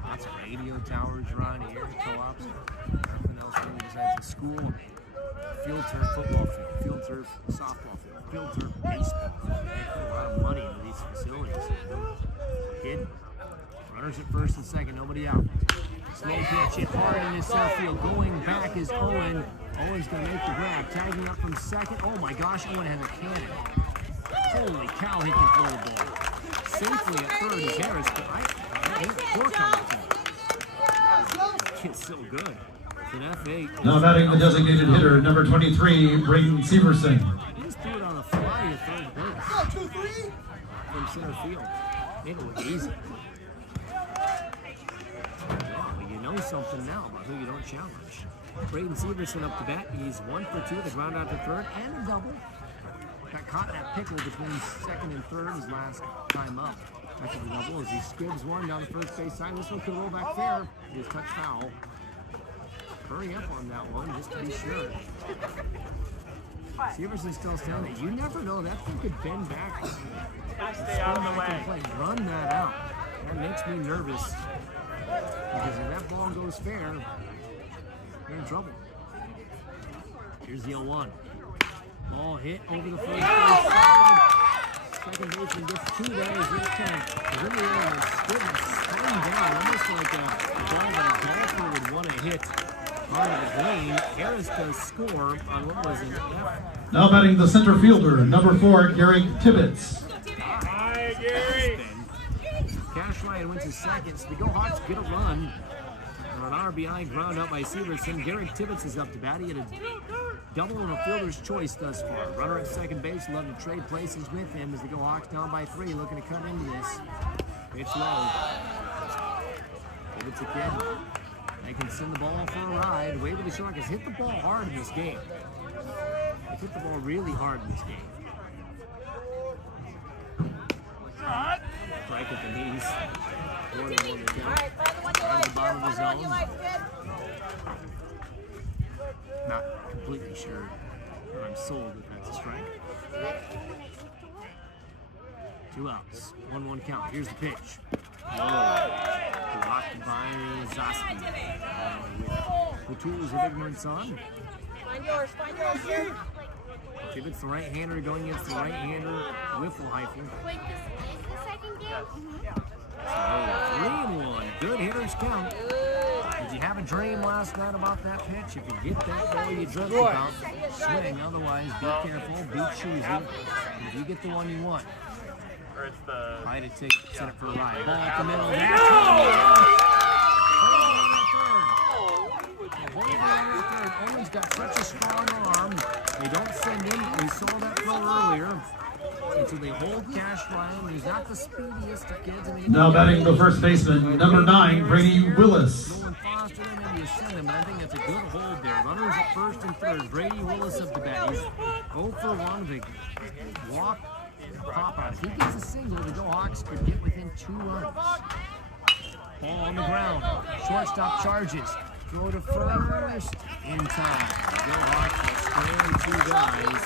Lots of radio towers around here, co-ops, nothing else really besides the school. field turf football field, field turf softball field, field turf baseball field. They put a lot of money into these facilities. Kid, runners at first and second, nobody out. Slow pitch hit hard in his center field. Going back is Owen. Owen's going to make the grab. Tagging up from second. Oh my gosh, Owen has a cannon. Holy cow, he can throw the ball. Safely at third is Harris, but I ain't Polk on the team. Kid's so good. It's an F8. Now batting the designated hitter, number 23, Braden Severson. He just threw it on the fly to third base. From center field. Made it look easy. Well, you know something now about who you don't challenge. Braden Severson up to bat. He's 1 for 2, the ground out to third, and a double. Got caught in that pickle between second and third his last time up. That's a double as he skids one down the first base side. This one could roll back fair. He was touch foul. Hurry up on that one just to be sure. Severson's still standing. You never know. That thing could bend back. Stay out of the way. Run that out. That makes me nervous. Because if that ball goes fair, you're in trouble. Here's the 0-1. Ball hit over the first base side. Second baseman gets 2 there. He's just kind of in the air and skid and spun down, almost like a ball that a golfer would want to hit hard at the green. Harris does score on what was an F. Now batting the center fielder, number 4, Gary Tibbetts. Hi, Gary. Cash Ryan wins his second. So the Go Hawks get a run. On an RBI ground out by Severson. Gary Tibbetts is up to bat. He had a double and a fielder's choice thus far. Runner at second base, love to trade places with him as the Go Hawks down by 3, looking to cut into this. Pitch low. Tibbetts again. They can send the ball for a ride. Waverly Shark has hit the ball hard in this game. They've hit the ball really hard in this game. Strike at the knees. 4-1 to count. At the bottom of the zone. Not completely sure, but I'm sold that that's a strike. 2 outs. 1-1 count. Here's the pitch. Blocked by Zaski. With the tools of ignorance on. Find yours, here. Tibbetts, the right-hander, going against the right-hander. Whiffle-hyphen. Wait, this is the second game? So, 3-1. Good hitters count. Did you have a dream last night about that pitch? If you get that ball you dreamt about, swing. Otherwise, be careful, be choosy. If you get the one you want, try to set it for a ride. Ball up the middle. Owen's got such a strong arm. They don't send him. We saw that throw earlier. And so they hold Cash Ryan. He's not the speediest of kids. Now batting the first baseman, number 9, Brady Willis. Going faster than maybe you send him, but I think that's a good hold there. Runners at first and third. Brady Willis up the bat. He's 0 for 1. Big walk, pop out. If he gets a single, the Go Hawks could get within 2 runs. Ball on the ground. Shortstop charges. Throw to first in time. Go Hawks square 2 guys.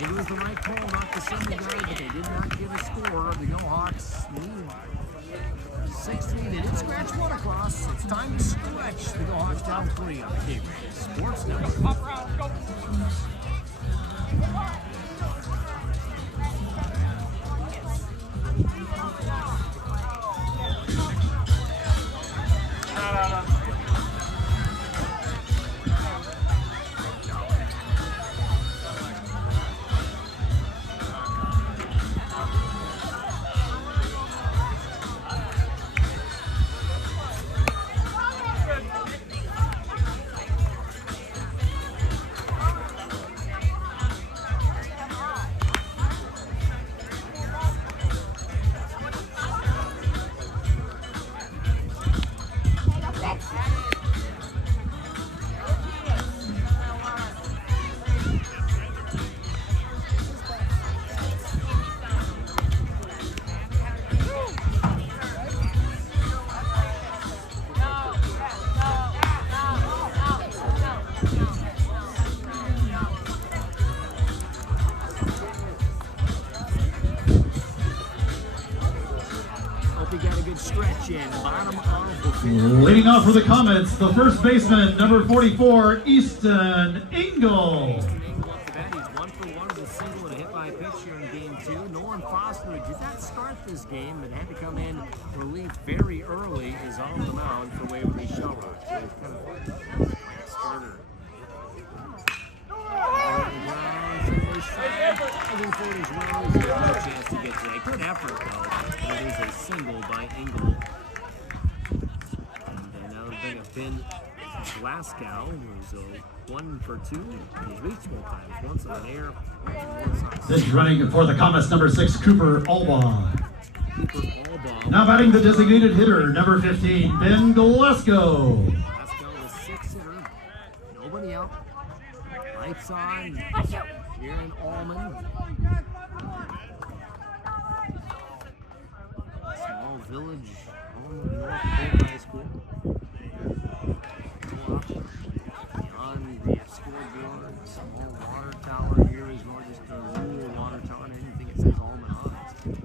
It was the right call not to send the guy, but they did not get a score. The Go Hawks lead 6-3. They did scratch one across. It's time to stretch. The Go Hawks down 3 on the K-Rate Sports Network. kitchen, bottom of the fifth. Leading off for the Comets, the first baseman, number 44, Easton Engel. Easton Engel up to bat. He's 1 for 1 with a single and a hit by pitch here in game 2. Nolan Foster, who did not start this game, but had to come in relieved very early, is on the mound for Waverly Shell Rock. So he's kind of like a starter. Moving forward as well, he's got no chance to get today. Good effort, though. It is a single by Engel. And now they bring up Ben Glasgow, who's a 1 for 2. He's reached more times, once on an air, once on This running for the Comets, number 6, Cooper Albaugh. Cooper Albaugh. Now batting the designated hitter, number 15, Ben Glasgow. Glasgow, the 6th hitter. Nobody out. Lights on. Here in Allman. Small village, Allman North Polk High School. Go up beyond the scoreboard. Small water tower here is more just a rural water tower than anything it says Allman on it.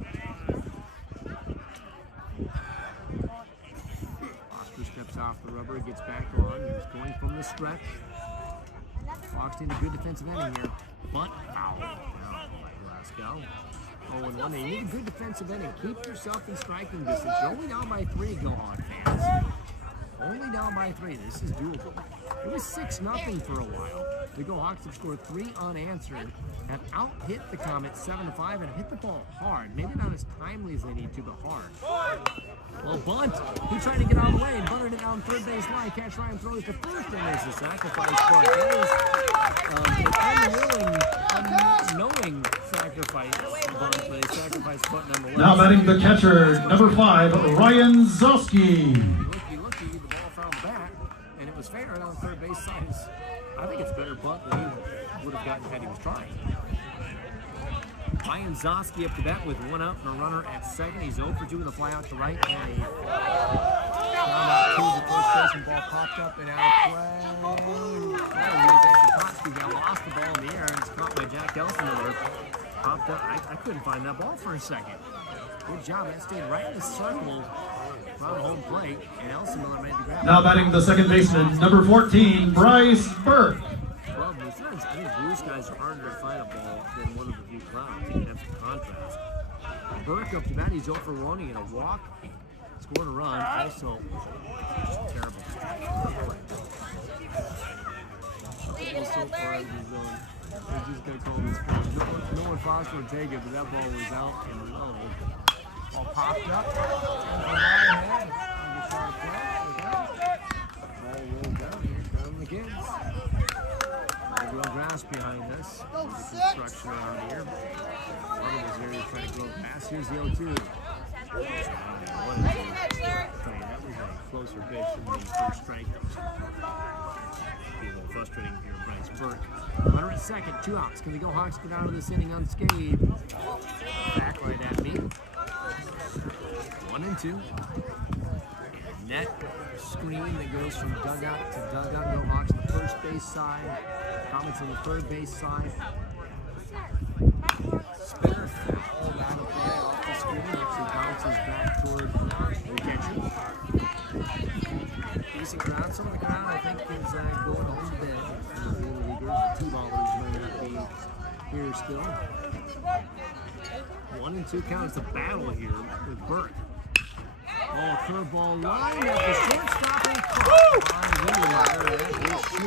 Oscar steps off the rubber, gets back on, and is going from the stretch. Fox in a good defensive inning here. Bunt foul by Glasgow. 0-1. They need a good defensive inning. Keep yourself in striking distance. You're only down by 3, Go Hawk fans. Only down by 3. This is doable. It was 6-0 for a while. The Go Hawks have scored 3 unanswered, have out-hit the Comets 7-5, and have hit the ball hard. Maybe not as timely as they need to, but hard. Well, bunt. He tried to get out of the way and bunted it down third base line. Catch Ryan throws to first, and there's a sacrifice bunt. That is an unknowing sacrifice bunt, but a sacrifice bunt nonetheless. Now batting the catcher, number 5, Ryan Zosky. Looky, the ball found back, and it was fair on the third base side. I think it's better bunt than he would have gotten had he was trying. Ryan Zosky up to bat with 1 out and a runner at second. He's 0 for 2 with a fly out to right and a ground out to the first base, and ball popped up and out of play. He was actually caught. He got lost the ball in the air, and it's caught by Jack Elsenmiller. Popped up. I couldn't find that ball for a second. Good job. That stayed right in the circle around home plate, and Elsenmiller made the grab. Now batting the second baseman, number 14, Bryce Burke. Well, besides, I think blue skies are harder to find a ball than one of the few clouds. You can have some contrast. Burke up to bat, he's 0 for 1. He had a walk, scored a run. Also, terrible. So far, he's just going to call this one. No one Foster would take it, but that ball was out and low. Ball popped up. Ball rolled down. Here come the kids. Real grass behind us. There's a construction around here. One of those areas trying to grow past. Here's the 0-2. That was a closer pitch than the first strike. Be a little frustrating here, Bryce Burke. Runner at second, 2 outs. Can the Go Hawks get out of this inning unscathed? Back right at me. 1-2. Net screen that goes from dugout to dugout. Go Hawks on the first base side. Comets on the third base side. Spinner foul out of play off the screen. Actually bounces back toward the catcher. Decent crowd. Some of the crowd, I think, is going home to bed. The 2-ballers may not be here still. 1-2 count. It's a battle here with Burke. Oh, curveball line at the shortstop and caught.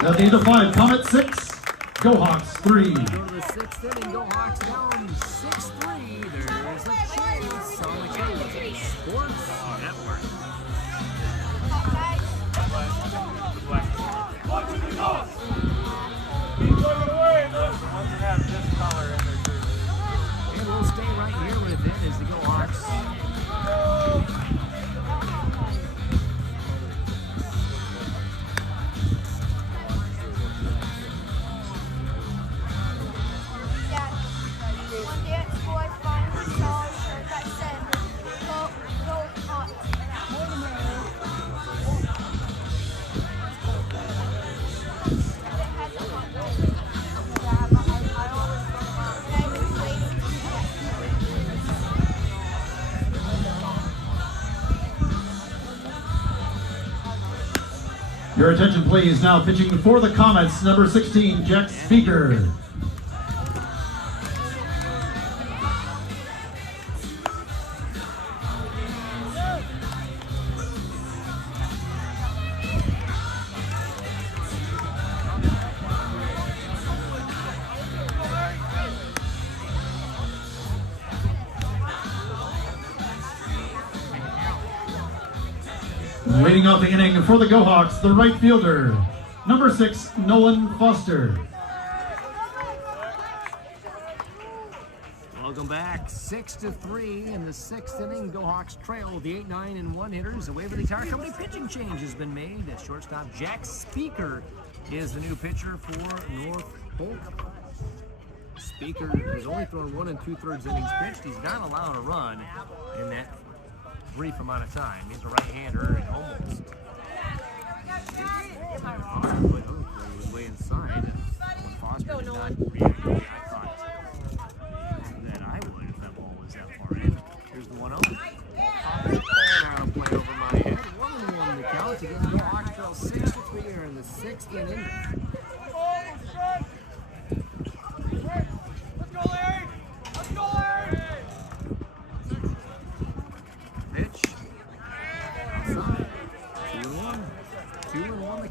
At the end of 5, Comet 6, Go Hawks 3. Go to the 6th inning, Go Hawks down 6-3. There's a chase on the K Sports Network. And we'll stay right here with it as the Go Hawks. Your attention please, now pitching for the Comets, number 16, Jack Speaker. Leading off the inning for the GoHawks, the right fielder, number 6, Nolan Foster. Welcome back. 6-3 in the 6th inning. GoHawks trail with the 8-9 and 1 hitters. A Waverly Tire Company pitching change has been made. As shortstop Jack Speaker is the new pitcher for North Polk. Speaker has only thrown 1 2/3 innings pitched. He's not allowed a run in that brief amount of time. He's a right-hander and almost. He was way inside. When Foster did not react, I thought that I would if that ball was that far in. Here's the 1-0. Out of play over my head. 1-1 the count. Again, GoHawks trail 6-3 here in the 6th inning.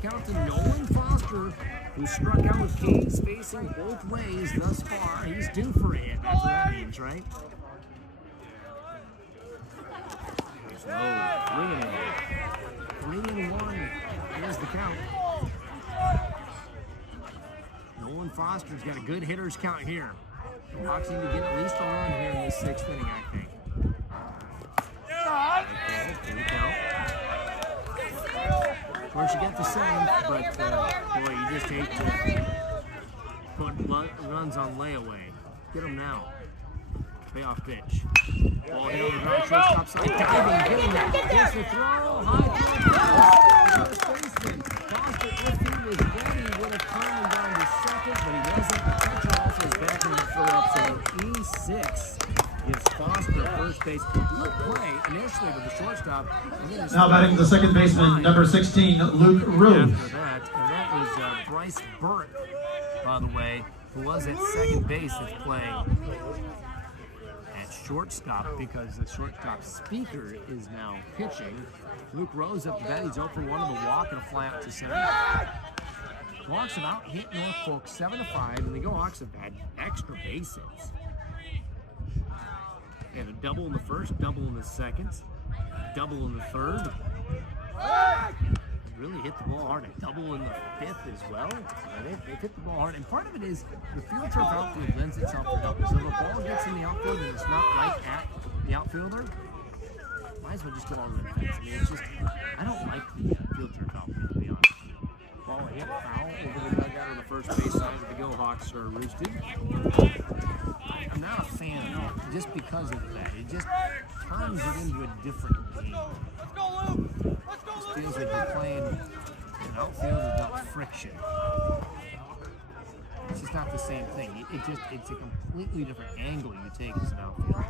Count to Nolan Foster, who struck out with K's facing both ways thus far. He's due for a hit. That's what that means, right? Slow. 3-1. Here's the count. Nolan Foster's got a good hitter's count here. The Hawks need to get at least a run here in this 6th inning, I think. Okay, we go. Of course, you get the 7th, but boy, you just hate to put runs on layaway. Get them now. Payoff pitch. Ball hit on the ground, shortstop side, diving, getting that. Here's the throw, high throw, first baseman. Foster, if he was ready, he would have turned him down to second, but he wasn't. The catcher also is backing the throw up, so E6. Gives Foster first base. Good play initially with the shortstop. Now batting the second baseman, number 16, Luke Rose. After that, and that was Bryce Burke, by the way, who was at second base that's playing at shortstop because the shortstop Speaker is now pitching. Luke Rose up the bat. He's 0 for 1 with a walk and a fly out to center. Hawks have out hit North Polk 7-5, and the GoHawks have had extra base hits. They had a double in the first, double in the second, double in the third. Really hit the ball hard. A double in the 5th as well. They hit the ball hard. And part of it is the field turf outfield lends itself to double. So if the ball gets in the outfield and it's not right at the outfielder, might as well just go on the fence. I mean, it's just, I don't like the field turf outfield, to be honest. Ball hit, foul over the dugout on the first base side of the GoHawks are roosted. I'm not a fan of it just because of that. It just turns it into a different game. Let's go, Luke! Let's go, Luke! It feels like you're playing an outfield without friction. It's just not the same thing. It's a completely different angle you take as an outfield.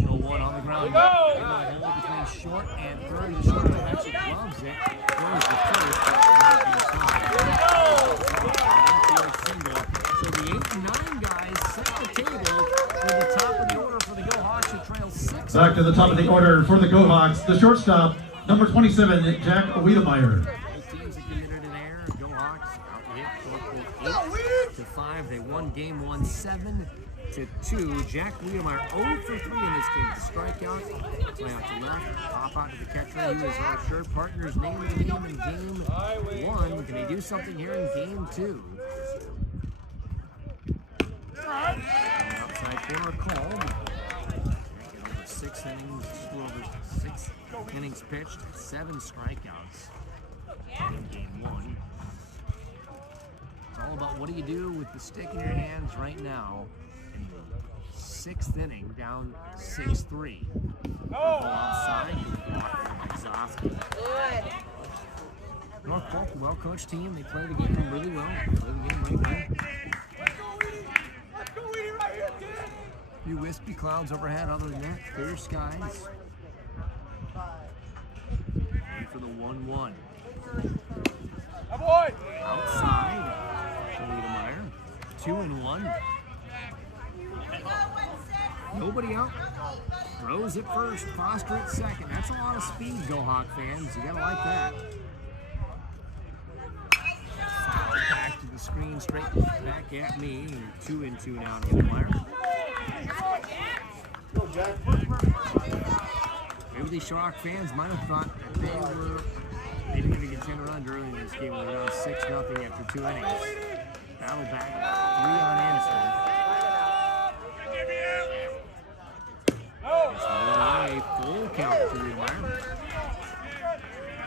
0-1 on the ground. Between short and third. The short actually gloves it. Throws the first. So the 8-9 guys set the table for the top of the order for the GoHawks who trail 6. Back to the top of the order for the GoHawks, the shortstop, number 27, Jack Wiedemeyer. Both teams have committed an error. GoHawks out hit 8-5. They won game 1 7-2. Jack Wiedemeyer 0 for 3 in this game. Strikeout, play out to left, pop out to the catcher. He was our third partner's name in the game in game 1. Can he do something here in game 2? Outside corner called. Over 6 innings, over 6 innings pitched, 7 strikeouts in game 1. It's all about what do you do with the stick in your hands right now in the 6th inning, down 6-3. Ball outside, exhausted. North Polk, well-coached team. They play the game really well. They play the game right well. Few wispy clouds overhead, other than that, clear skies. Ready for the 1-1. Outside to Wiedemeyer. 2-1. Nobody out. Rose at first, Foster at second. That's a lot of speed, Go Hawk fans. You gotta like that. Back to the screen, straight back at me. 2-2 now to Wiedemeyer. Maybe these Shark fans might have thought that they were maybe going to get 10 runs early in this game. We're down 6-0 after 2 innings. Battle back, 3 on Anderson. It's away, full count to Wiedemeyer.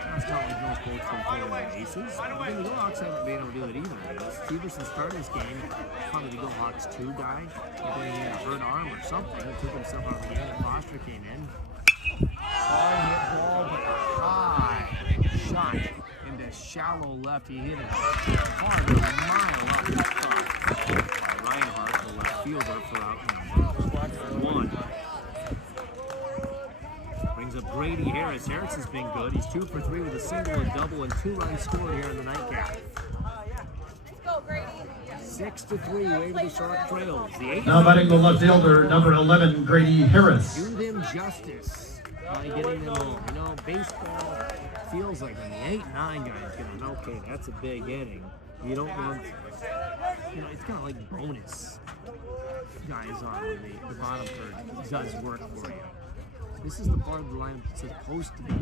That's not like most Polks from playing the aces. Again, the Hawks haven't been able to do it either. Stevenson started this game, probably the Hawks 2 guy. He had a hurt arm or something. He took himself out of the game and Foster came in. Hard hit ball, but a high shot into shallow left. He hit it hard, a mile up the top. Reinhardt, the left fielder, for out number 1. Brings up Grady Harris. Harris has been good. He's 2 for 3 with a single, a double, and 2 runs scored here in the nightcap. 6-3, Waverly Shark trails. Now batting the left fielder, number 11, Grady Harris. Do them justice by getting them home. You know, baseball feels like when the 8-9 guy's going, okay, that's a big inning. You don't want, you know, it's kind of like bonus guys on the bottom third does work for you. This is the part of the lineup that's supposed to be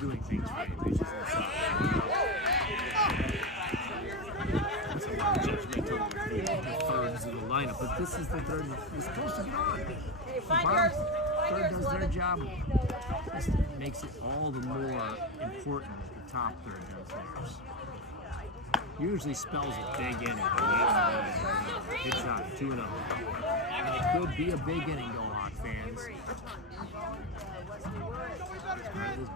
doing things for you. It's just that's a lot of judgmental the thirds of the lineup, but this is the third you're supposed to get on. The bottom third does their job. This makes it all the more important that the top third does theirs. Usually spells a big inning. Good shot, 2-0. And it could be a big inning, Go Hawk fans. Start this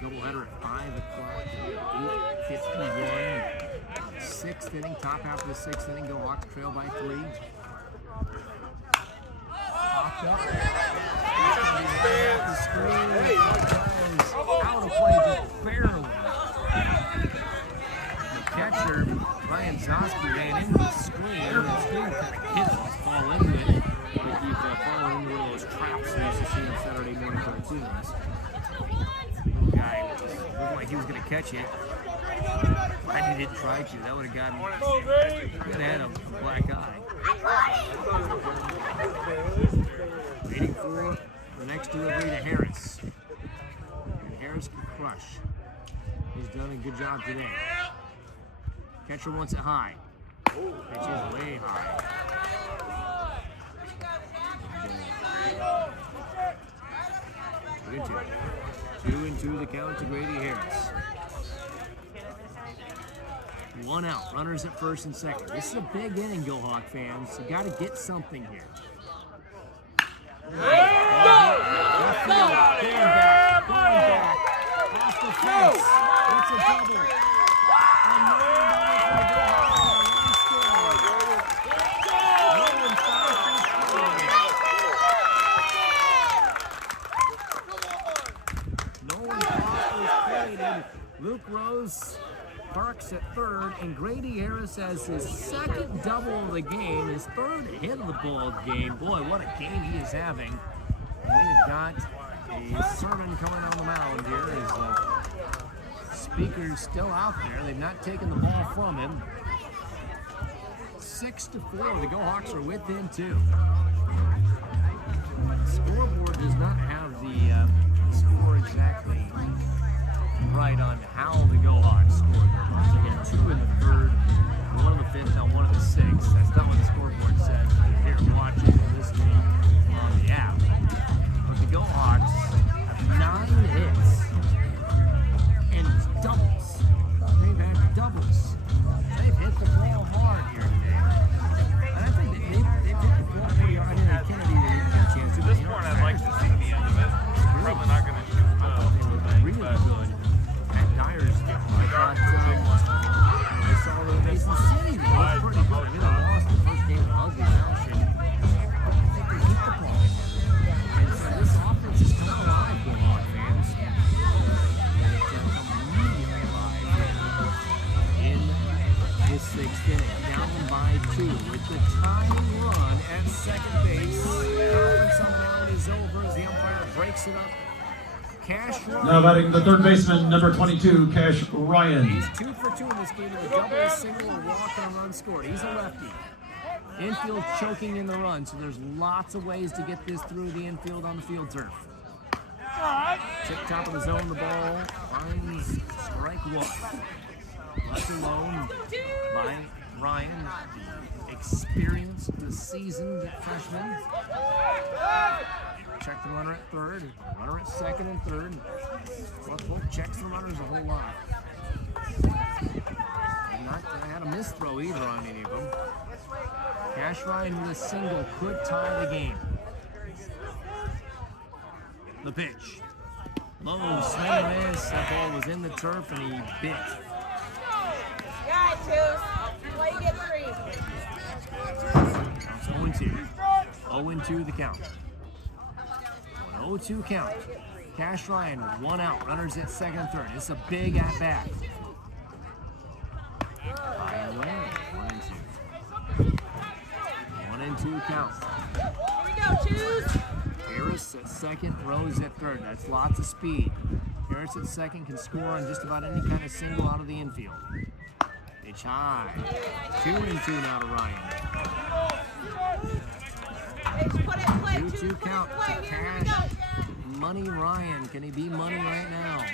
doubleheader at 5 o'clock, 8:51. 6th inning, top half of the 6th inning, Go Hawks trail by 3. Popped up. The screen out of play just barely. The catcher, Ryan Zosky, ran into the screen, and the screen kind of hit us, fall into it. Like you've fallen into one of those traps we used to see on Saturday morning cartoons. The guy looked like he was going to catch it. Glad he didn't try to. That would have gotten could have had a black eye. Waiting for the next delivery to Harris. And Harris can crush. He's done a good job today. Catcher wants it high. Pitch is way high. 2-2 the count to Grady Harris. 1 out. Runners at first and second. This is a big inning, Go Hawk fans. You got to get something here. Left field, going back, off the fence. It's a double. And Nolan Foster's Luke Rose Parks at third, and Grady Harris has his 2nd double of the game, his 3rd hit of the ball game. Boy, what a game he is having. We've got a sermon coming on the mound here as the speaker's still out there. They've not taken the ball from him. 6-4, the Go Hawks are within 2. The scoreboard does not have the score exactly right on how the Go Hawks scored. So again, 2 in the 3rd, 1 in the 5th, now 1 in the 6th. That's not what the scoreboard says. Here, watching this game on the app. But the Go Hawks have 9 hits and doubles. They've had doubles. They've hit the ball hard here today. And I think they've hit the ball pretty hard. I think Kennedy didn't get a chance to. This morning, I'd like to see the end of it. Probably not going to shoot well. Really good. Dyer's I thought I saw the Mason City. They looked pretty good. They lost the first game of Ugly Township. I think they hit the ball. And so this offense is coming alive, Go Hawk fans. And it's come immediately alive. with the tying run at second base. Conference unbound is over as the umpire breaks it up. Cash Ryan. Now batting the third baseman, number 22, Cash Ryan. He's 2 for 2 in this game with a double, a single, a walk, and a run scored. He's a lefty. Infield choking in the run, so there's lots of ways to get this through the infield on the field turf. Tip top of the zone, the ball finds strike one. Left alone by Ryan, the experienced, the seasoned freshman. Check the runner at third, runner at second and third. Well, Polk checks the runners a whole lot. Not had a missed throw either on any of them. Cash Ryan with a single could tie the game. The pitch. Low swing and miss. That ball was in the turf and he bit. Yeah, two. Why you get 3? Counts 0-2. 0-2 the count. 0-2 count. Cash Ryan, 1 out. Runners at second and third. It's a big at bat. High and low. 1-2 count. Here we go, choose. Harris at second, Rose at third. That's lots of speed. Harris at second can score on just about any kind of single out of the infield. Pitch high. 2-2 now to Ryan. Put it, play. 2-2 count. Play. Here we Cash. go. Money Ryan. Can he be money right now?